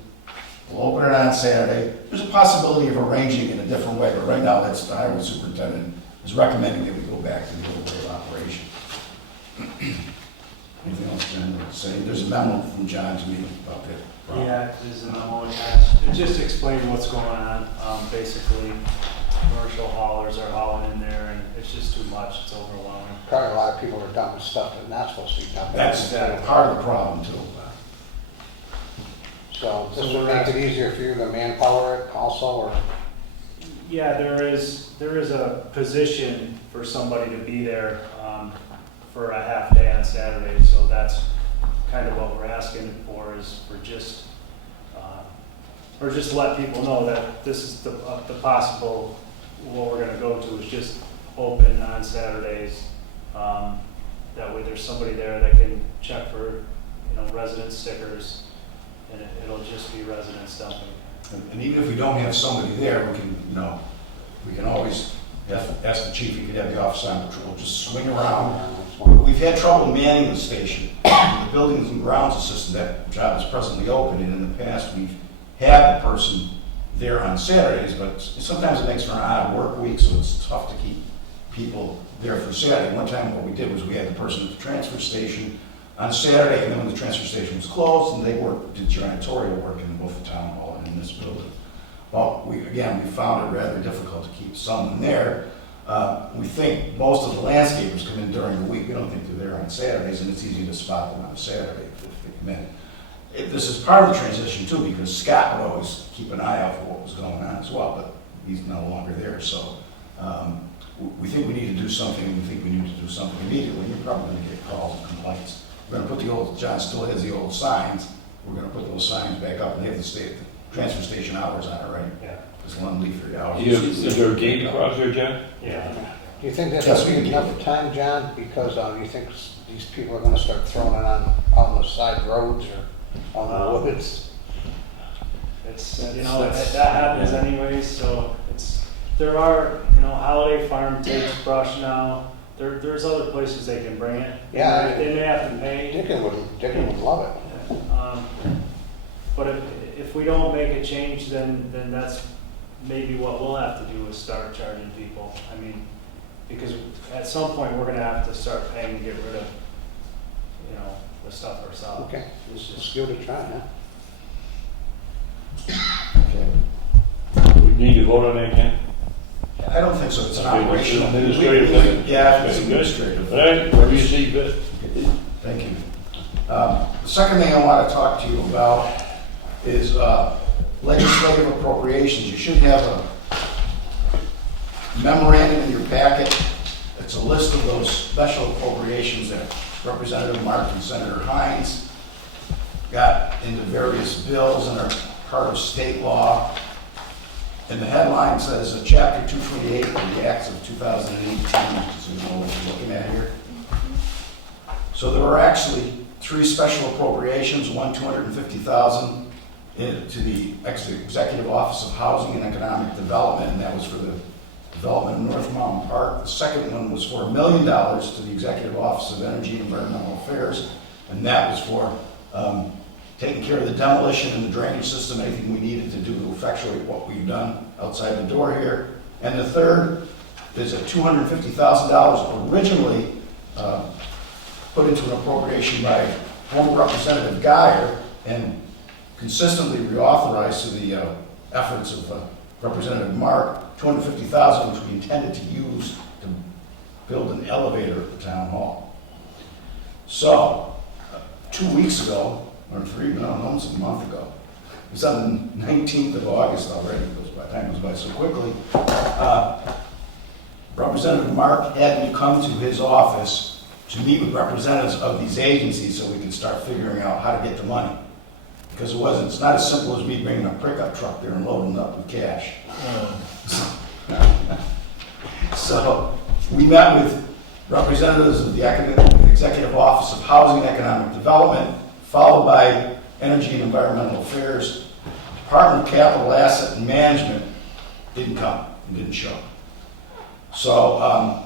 We'll open it on Saturday. There's a possibility of arranging it in a different way, but right now, that's the highway superintendent is recommending that we go back to the old way of operation. Anything else, John, to say? There's a memo from John to me about that. Yeah, there's a memo attached. It just explains what's going on. Basically, commercial haulers are hauling in there, and it's just too much. It's overwhelming. Probably a lot of people are dumping stuff that's not supposed to be dumped. That's part of the problem, too. So this would make it easier for you to manpower it also, or? Yeah, there is a position for somebody to be there for a half day on Saturday, so that's kind of what we're asking for, is for just, or just let people know that this is the possible, what we're gonna go to is just open on Saturdays. That way there's somebody there that can check for, resident stickers, and it'll just be residents dumping. And even if we don't have somebody there, we can always ask the chief, he could have the officer on patrol, just swing around. We've had trouble manning the station. The buildings and grounds assistant, that job is presently open, and in the past, we've had the person there on Saturdays, but sometimes it makes for an odd work week, so it's tough to keep people there for Saturday. One time, what we did was we had the person at the transfer station on Saturday, and then when the transfer station was closed, and they did janitorial work in both the town hall and in this building. Well, we found it rather difficult to keep someone there. We think most of the landscapers come in during the week. We don't think they're there on Saturdays, and it's easy to spot them on a Saturday if they come in. This is part of the transition too, because Scott would always keep an eye out for what was going on as well, but he's no longer there. So we think we need to do something, and we think we need to do something immediately. You're probably going to get calls and complaints. We're going to put the old, John still has the old signs. We're going to put those signs back up and have to stay at the transfer station hours on it, right? Yeah. Just one leave 3 hours. Is there a gate across there, John? Yeah. Do you think that's Yes, gonna be we do. enough time, John? Because you think these people are gonna start throwing it on the side roads or on the woods? It's, that happens anyways, so there are, Holiday Farm takes brush now. There's other places they can bring it. Yeah. They may have to pay. Dickin would love it. But if we don't make a change, then that's maybe what we'll have to do is start charging people. I mean, because at some point, we're gonna have to start paying to get rid of, the stuff ourselves. Okay, It's let's just, give it a try, huh? Okay. We need to vote on that, Ken? I don't think so. It's an Okay, operational. administrative thing? Yeah, it's Okay, good. administrative. All right, wherever you see fit. Thank you. The second thing I want to talk to you about is legislative appropriations. You should have a memorandum in your packet. It's a list of those special appropriations that Representative Mark and Senator Hines got into various bills and are part of state law. And the headline says Chapter 228 of the Acts of 2018, so you know what you're looking at here. So there were actually 3 special appropriations, one $250,000 to the Executive Office of Housing and Economic Development, and that was for the development of North Mountain Park. The second one was for $1 million to the Executive Office of Energy and Environmental Affairs, and that was for taking care of the demolition and the drainage system, anything we needed to do to effectuate what we've done outside the door here. And the third is a $250,000 originally put into an appropriation by former Representative Geyer and consistently reauthorized to the efforts of Representative Mark, $250,000, which we intended to use to build an elevator at the town hall. So, 2 weeks ago, or almost a month ago, it was on the 19th of August already, time goes by so quickly, Representative Mark had me come to his office to meet with representatives of these agencies so we could start figuring out how to get the money. Because it's not as simple as me bringing a pickup truck there and loading it up with cash. So we met with representatives of the Executive Office of Housing and Economic Development, followed by Energy and Environmental Affairs. Department of Capital Asset and Management didn't come and didn't show. So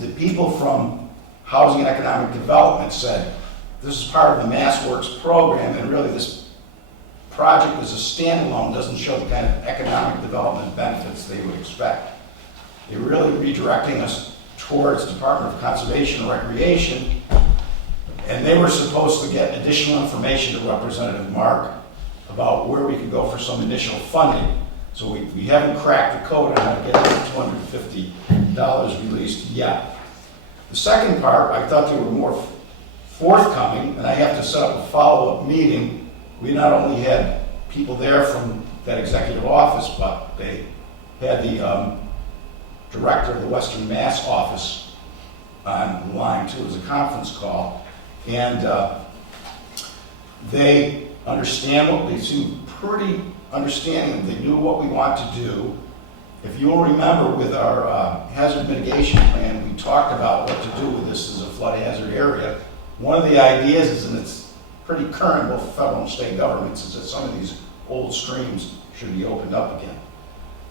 the people from Housing and Economic Development said, this is part of the MassWorks program, and really this project as a standalone doesn't show the kind of economic development benefits they would expect. They're really redirecting us towards Department of Conservation and Recreation, and they were supposed to get additional information to Representative Mark about where we could go for some initial funding. So we haven't cracked the code on how to get the $250 released yet. The second part, I thought they were more forthcoming, and I have to set up a follow-up meeting. We not only had people there from that executive office, but they had the director of the Western Mass office on the line too. It was a conference call, and they understand what they seem pretty understanding. They knew what we want to do. If you'll remember, with our hazard mitigation plan, we talked about what to do with this as a flood hazard area. One of the ideas is, and it's pretty current both federal and state governments, is that some of these old streams should be opened up again.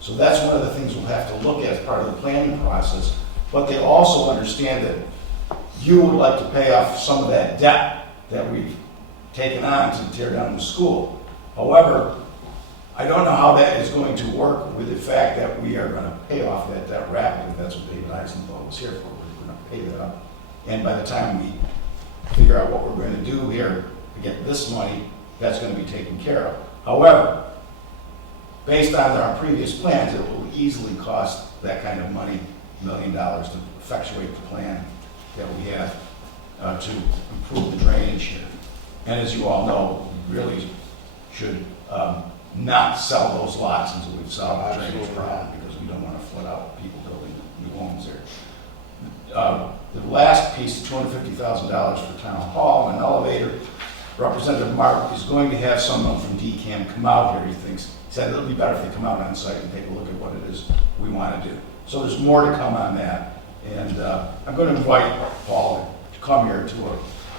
So that's one of the things we'll have to look at as part of the planning process. But they also understand that you would like to pay off some of that debt that we've taken on to tear down the school. However, I don't know how that is going to work with the fact that we are going to pay off that debt rapidly. That's what David Eisenthal was here for. We're going to pay that up. And by the time we figure out what we're going to do here to get this money, that's going to be taken care of. However, based on our previous plans, it will easily cost that kind of money, $1 million, to effectuate the plan that we have to improve the drainage here. And as you all know, we really should not sell those lots until we've solved the drainage problem, because we don't want to flood out people building new homes there. The last piece, $250,000 for town hall and an elevator. Representative Mark is going to have someone from DCAM come out here. He said it'll be better if they come out on site and take a look at what it is we want to do. So there's more to come on that. And I'm going to invite Paul to come here to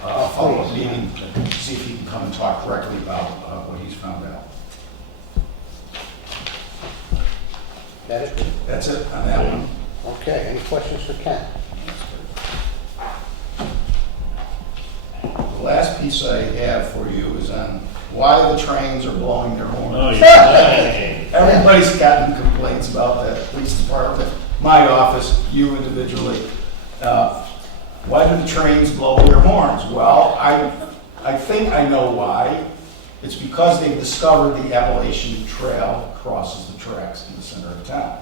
a follow-up meeting to see if he can come and talk directly about what he's found out. That is good. That's it on that one. Okay, any questions for Ken? The last piece I have for you is on why the trains are blowing their horns. Oh, yeah. Everybody's gotten complaints about that. Police department, my office, you individually. Why do the trains blow their horns? Well, I think I know why. It's because they've discovered the Appalachian Trail crosses the tracks in the center of town.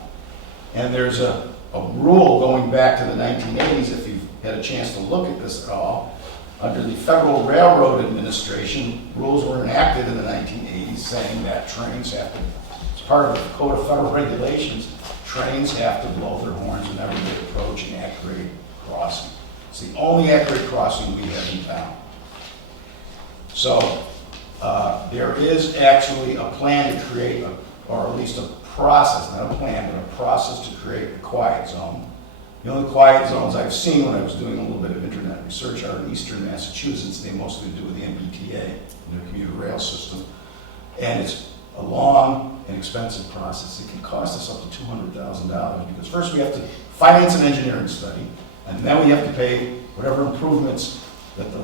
And there's a rule going back to the 1980s, if you've had a chance to look at this at all. Under the Federal Railroad Administration, rules were enacted in the 1980s saying that trains have to, as part of the Code of Federal Regulations, trains have to blow their horns whenever they approach an at-grade crossing. It's the only at-grade crossing we have in town. So there is actually a plan to create, or at least a process, not a plan, but a process to create a quiet zone. The only quiet zones I've seen when I was doing a little bit of internet research are in eastern Massachusetts. They mostly do with the MBTA, the commuter rail system. And it's a long and expensive process. It can cost us up to $200,000 because first we have to finance an engineering study, and then we have to pay whatever improvements that the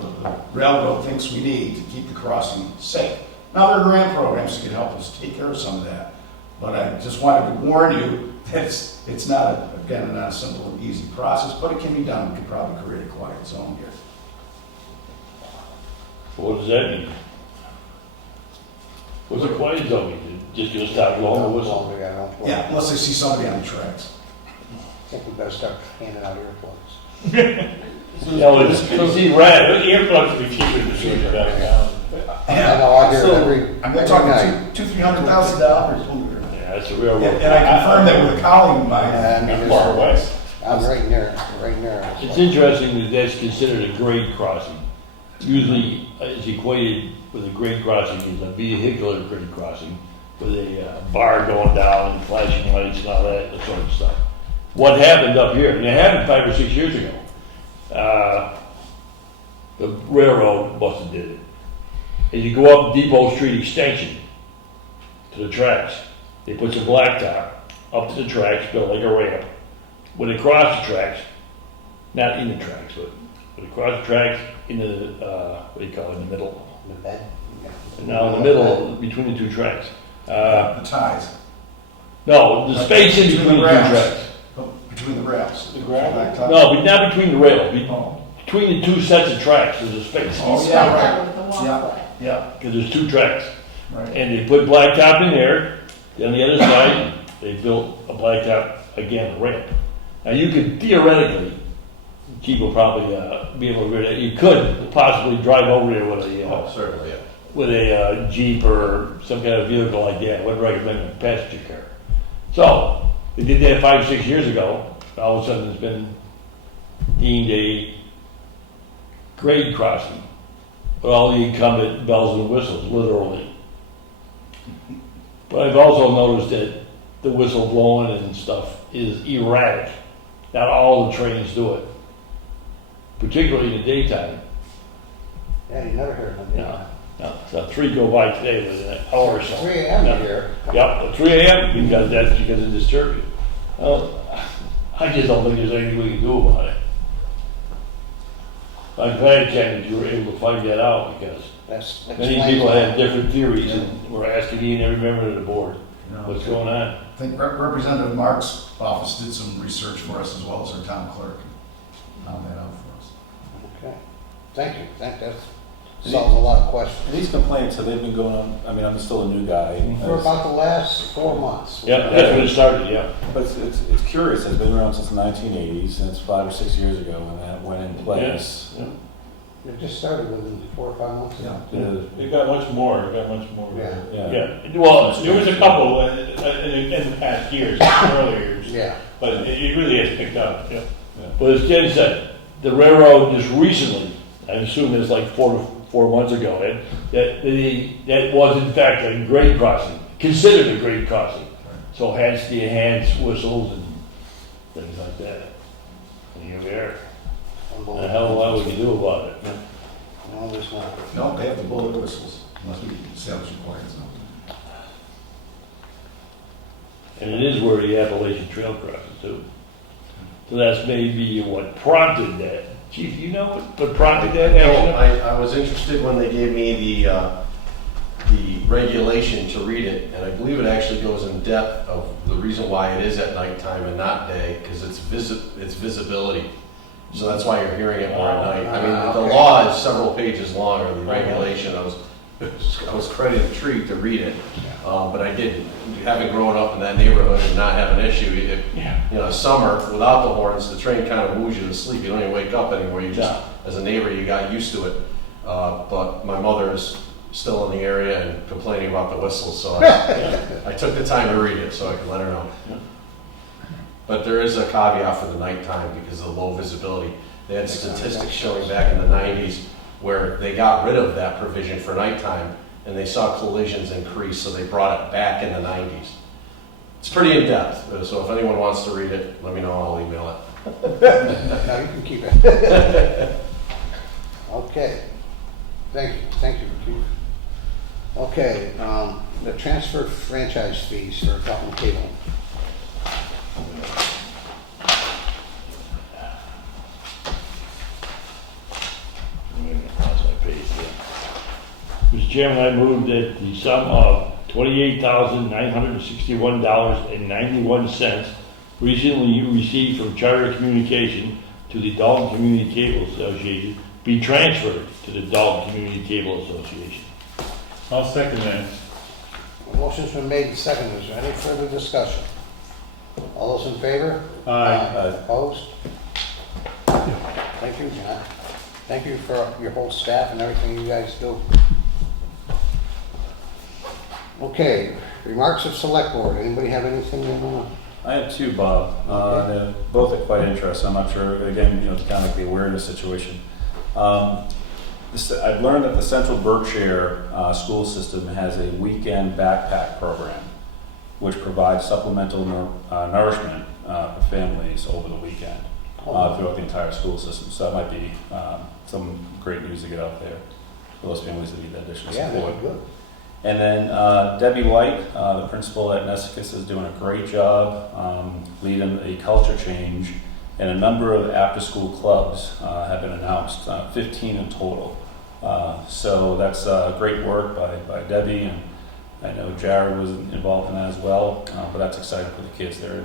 railroad thinks we need to keep the crossing safe. Now, there are grant programs that can help us take care of some of that, but I just wanted to warn you that it's not, again, not a simple and easy process, but it can be done. We could probably create a quiet zone here. What does that mean? What's a quiet zone mean? Just gonna stop blowing the whistle? Yeah, unless I see somebody on the tracks. I think we better start handing out earplugs. No, it's erratic. The earplugs would be cheaper than the shooting downtown. I know, I hear it So, every I'm night. talking $200,000-$300,000. Yeah, that's a railroad. And I confirmed that with a colleague of mine. I mean, Far away. I'm right there. It's interesting that that's considered a grade crossing. Usually, it's equated with a grade crossing is a vehicular grade crossing with a bar going down and flashing lights and all that sort of stuff. What happened up here, and it happened 5 or 6 years ago, the railroad must have did it. As you go up Depot Street Extension to the tracks, they put some blacktop up to the tracks, built like a ramp. When they cross the tracks, not in the tracks, but when they cross the tracks in the, what do you call it, in the middle. The bed? And now in the middle, between the two tracks. The ties. No, the space in between the two rails. tracks. Between the rails. The gravel? No, but not between the rails, Oh, between the two sets of tracks, there's a space. Oh, It's yeah, like right. that with the wall Yeah. foot. Yeah, Because there's two tracks. right. And they put blacktop in there, then on the other side, they built a blacktop, again, a ramp. Now you could theoretically, Chief will probably be able to read it, you could possibly drive over there with a, Certainly, yeah. with a Jeep or some kind of vehicle like that. I wouldn't recommend a passenger car. So, they did that 5, 6 years ago. All of a sudden, it's been deemed a grade crossing. With all the incumbent bells and whistles, literally. But I've also noticed that the whistle blowing and stuff is erratic. Not all the trains do it. Particularly in the daytime. Yeah, you never heard of them. No, no. So 3 go by today with an hour or so. 3 a.m. No. here. Yep, at 3 a.m. because that's because of disturbance. I just don't think there's anything we can do about it. I'm glad, Ken, that you were able to find that out because That's many people have different theories and we're asking each and every member of the board what's going on. I think Representative Mark's office did some research for us as well as our town clerk. Found that out for us. Okay, thank you. That solves a lot of questions. These complaints, have they been going on, I mean, I'm still a new guy. For about the last 4 months. Yeah, that's when it started, yeah. But it's curious, it's been around since the 1980s, and it's 5 or 6 years ago when that went in place. Yeah. It just started within 4 or 5 months ago. It got much more, Yeah. Yeah, well, There was a couple in the past years, earlier years, Yeah. but it really has picked up. Yeah. but as Ken said, the railroad just recently, I assume it's like 4 months ago, that was in fact a grade crossing, considered a grade crossing. So hence the enhanced whistles and things like that. And here we are. A hell of a lot we can do about it. No, there's not. No, they have the bullet whistles, unless we establish a quiet zone. And it is where the Appalachian Trail crosses too. So that's maybe what prompted that. Chief, you know what prompted that No, action? I was interested when they gave me the regulation to read it, and I believe it actually goes in depth of the reason why it is at nighttime and not day, because it's visibility. So that's why you're hearing it more at night. I mean, the Okay. law is several pages long, or the regulation. I was quite intrigued to read it, but I didn't. Having grown up in that neighborhood and not have an issue, you know, summer without the horns, the train kind of woos you to sleep. You don't even wake up anymore. You just, as a neighbor, you got used to it. But my mother is still in the area and complaining about the whistles, so I took the time to read it so I could let her know. But there is a caveat for the nighttime because of the low visibility. They had statistics showing back in the 90s where they got rid of that provision for nighttime and they saw collisions increase, so they brought it back in the 90s. It's pretty in-depth, so if anyone wants to read it, let me know, I'll email it. No, you can keep it. Okay. Thank you, Chief. Okay, the transfer franchise fees for Dalton Cable. That's my page there. Mr. Chairman, I move that the sum of $28,961.91 recently received from Charter Communication to the Dalton Community Cable Association be transferred to the Dalton Community Cable Association. I'll second that. A motion's been made and seconded. Is there any further discussion? All those in favor? Aye. Opposed? Thank you, John. Thank you for your whole staff and everything you guys do. Okay, remarks of select board. Anybody have anything they want to? I have two, Bob. They're both are quite interesting. I'm not sure, again, to kind of like the awareness situation. I've learned that the Central Berkshire school system has a weekend backpack program, which provides supplemental nourishment for families over the weekend throughout the entire school system. So that might be some great news to get out there for those families that need that additional Yeah, support. that's good. And then Debbie White, the principal at Nessicus, is doing a great job leading a culture change, and a number of after-school clubs have been announced, 15 in total. So that's great work by Debbie, and I know Jared was involved in that as well, but that's exciting for the kids there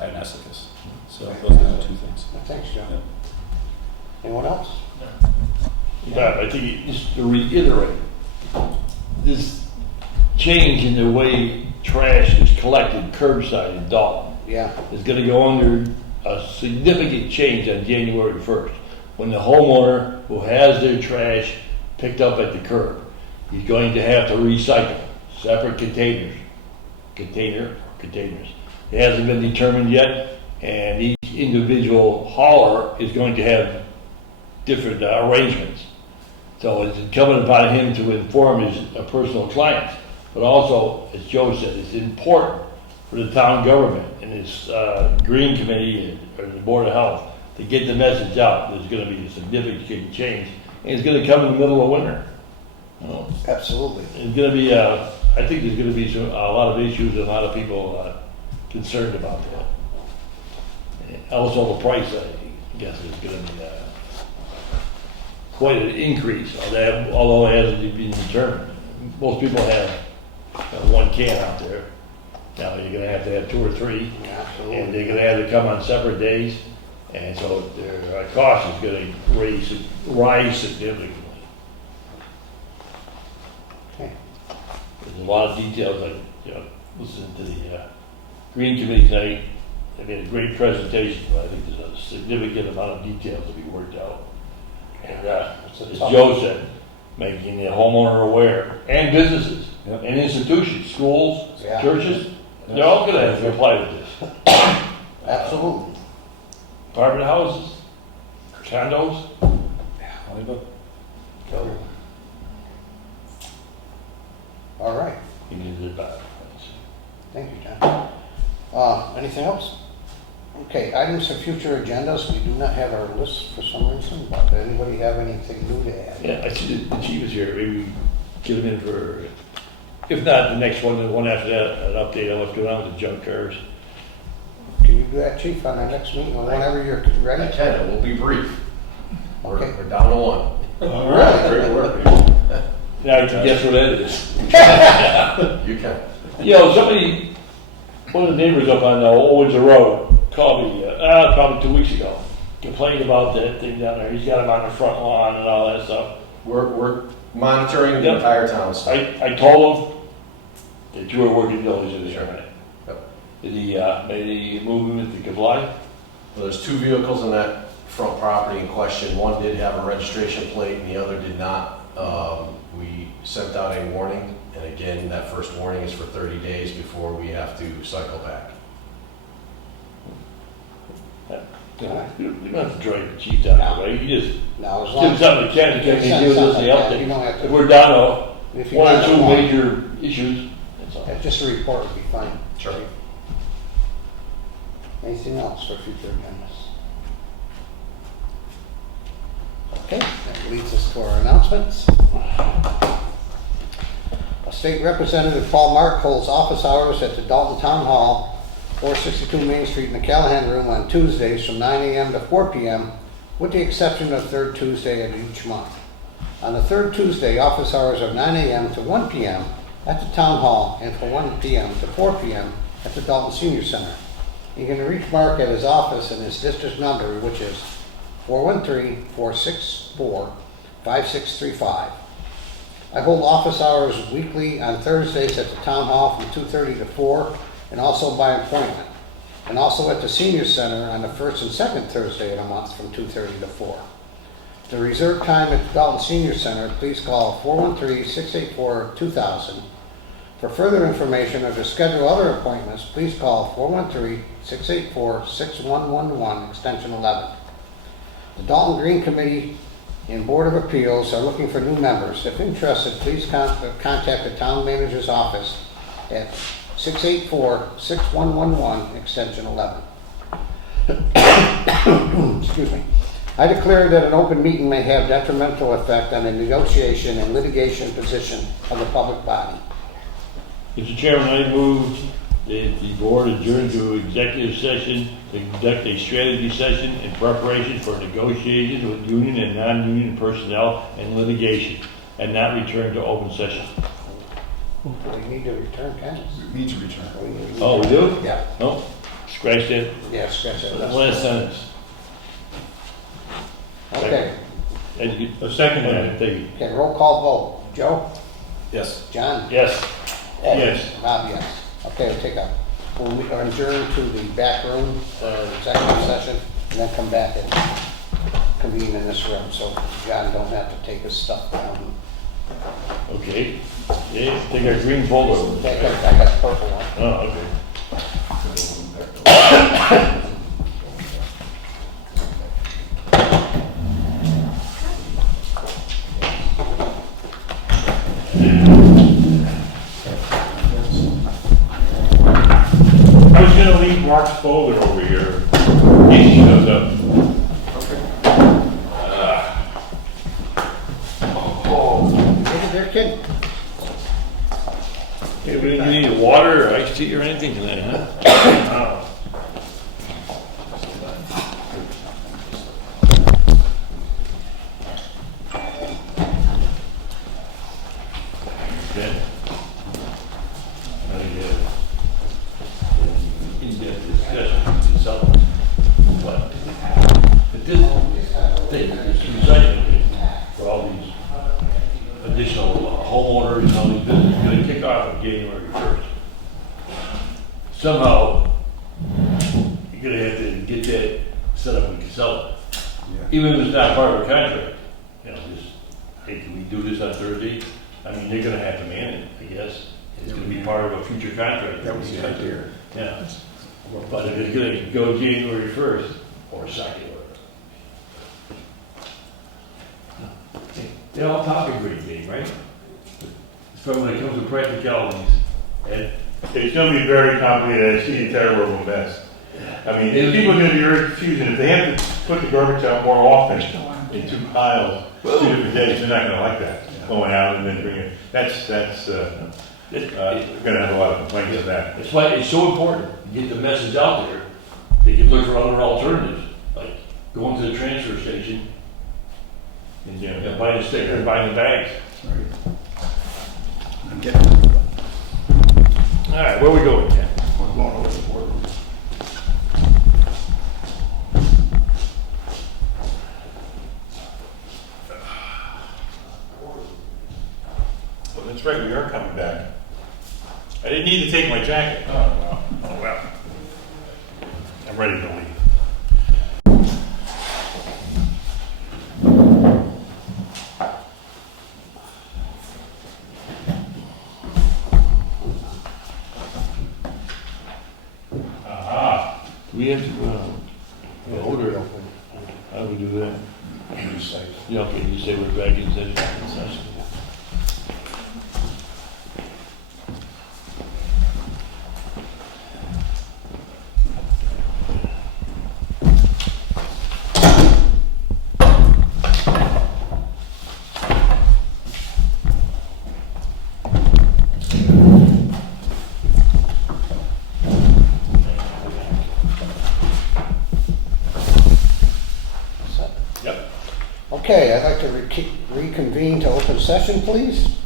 at Nessicus. So those are the two things. Thanks, John. Yeah. Anyone else? But I think just to reiterate, this change in the way trash is collected curbside in Dalton Yeah. is going to go under a significant change on January 1st, when the homeowner who has their trash picked up at the curb, he's going to have to recycle separate containers. It hasn't been determined yet, and each individual hauler is going to have different arrangements. So it's incumbent upon him to inform his personal clients. But also, as Joe said, it's important for the town government and its Green Committee or the Board of Health to get the message out. There's going to be a significant change, and it's going to come in the middle of winter. You know, Absolutely. it's going to be, I think there's going to be a lot of issues and a lot of people concerned about that. And also, the price, I guess, is going to be quite an increase, although it hasn't been determined. Most people have one can out there. Now you're going to have 2 or 3, Yeah, absolutely. and they're going to have to come on separate days, and so their cost is going to rise significantly. Okay. There's a lot of details. I listened to the Green Committee tonight. They made a great presentation, but I think there's a significant amount of details to be worked out. And It's a as tough- Joe said, making the homeowner aware, and businesses, Yep. and institutions, schools, Yeah. churches, they're all gonna have to comply with this. Absolutely. Apartment houses, condos, All right. you need to buy. Thank you, John. Anything else? Okay, items for future agendas. We do not have our list for some reason, but does anybody have anything new to add? Yeah, I see the chief is here, maybe we get him in for, if not the next one, the one after that, an update on what's going on with the junk cars. Can you do that, Chief, on our next meeting, or whenever you're I ready? can, it will be brief. Okay. We're down to 1. Really? Great work. Now you can guess what that is. You can. You know, one of the neighbors up on Owens Road called me, probably 2 weeks ago, complained about that thing down there. He's got them on the front lawn and all that stuff. We're monitoring the Yep. entire town. So I told him that you were working diligently on it. Yep. Did he made any movement to comply? Well, there's 2 vehicles in that front property in question. One did have a registration plate and the other did not. We sent out a warning, and again, that first warning is for 30 days before we have to cycle back. You don't have to drag the chief down there, right? You just Now, as give long him as. something to catch, You can send give us the something, yeah, update. you don't have to- If we're down If to you one or got two one, major issues, that's all. yeah, just a report would be fine. Sure. Anything else for future agendas? Okay, that leads us to our announcements. A State Representative Paul Mark holds office hours at the Dalton Town Hall, 462 Main Street in the Callahan Room on Tuesdays from 9 a.m. to 4 p.m., with the exception of third Tuesday of each month. On the third Tuesday, office hours are 9 a.m. to 1 p.m. at the Town Hall and from 1 p.m. to 4 p.m. at the Dalton Senior Center. You can reach Mark at his office and his district number, which is 413-464-5635. I hold office hours weekly on Thursdays at the Town Hall from 2:30 to 4, and also by appointment, and also at the Senior Center on the first and second Thursday of the month from 2:30 to 4. To reserve time at the Dalton Senior Center, please call 413-684-2000. For further information or to schedule other appointments, please call 413-684-6111, extension 11. The Dalton Green Committee and Board of Appeals are looking for new members. If interested, please contact the Town Manager's office at 684-6111, extension 11. Excuse me. I declare that an open meeting may have detrimental effect on the negotiation and litigation position of the public body. Mr. Chairman, I move that the board adjourn to executive session to conduct a strategy session in preparation for negotiations with union and non-union personnel and litigation, and not return to open session. Do we need to return, Ken? We need to return. Oh, we do? Yeah. No? Scratch that. Yeah, scratch that. Last sentence. Okay. A second then. Thank you. Okay, roll call vote. Joe? Yes. John? Yes. Ed? Yes. Rob, yes. Okay, we'll adjourn to the back room for executive session, and then come back and convene in this room, so John don't have to take his stuff down. Okay. Yeah, take our green folder. Okay, I got the purple one. Oh, okay. I was gonna leave Mark's folder over here, in case he shows up. Maybe they're kidding. Hey, we didn't need water or iced tea or anything tonight, huh? Okay. In-depth discussion itself. But this thing, this recycling for all these additional homeowners and all these businesses, is going to kick off on January 1st. Somehow, you're going to have to get that set up and sell it. Even if it's not part of a contract. You know, just, hey, can we do this on Thursday? I mean, they're going to have to man it, I guess. It's going to be part of a future contract. That was the idea. Yeah. But if it's going to go January 1st or 2nd, they all talk a great game, right? So when it comes to practicalities, and It's gonna be very complicated. I see the entire world of mess. I mean, people are gonna be very confused, and if they have to put the garbage out more often in two piles, 2 different days, they're not gonna like that. Going out and then bringing it, we're gonna have a lot of complaints of that. it's why it's so important to get the message out there. They can look for other alternatives, like going to the transfer station and buying the sticker and buying the bags. I'm getting, All right, where are we going, Ken? we're going over the board. Well, that's right, we are coming back. I didn't need to take my jacket. Oh, well. I'm ready to leave. Do we have to, order? How do we do that? Yeah, okay, you say we're back in session. Yep. Okay, I'd like to reconvene to open session, please.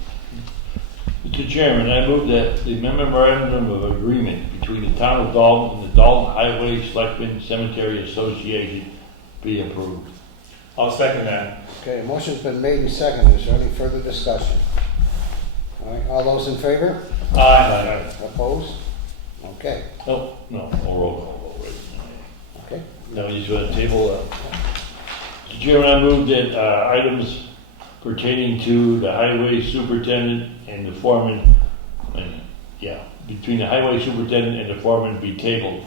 Mr. Chairman, I move that the memorandum of agreement between the town of Dalton and the Dalton Highway Selectmen Cemetery Association be approved. I'll second that. Okay, motion's been made and seconded. Is there any further discussion? All right, all those in favor? Aye. Opposed? Okay, Oh, no, I'll roll call vote, right? okay. No, you just want to table, Mr. Chairman, I move that, items pertaining to the highway superintendent and the foreman, between the highway superintendent and the foreman be tabled.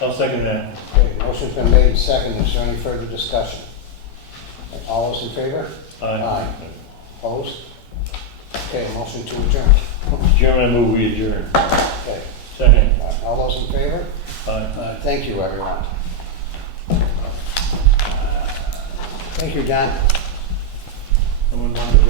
I'll second that. Okay, motion's been made and seconded. Is there any further discussion? All those in favor? Aye. Opposed? Okay, motion to adjourn. Mr. Chairman, I move we adjourn. Okay, Second. all those in favor? Aye. Thank you, everyone. Thank you, John. Someone want to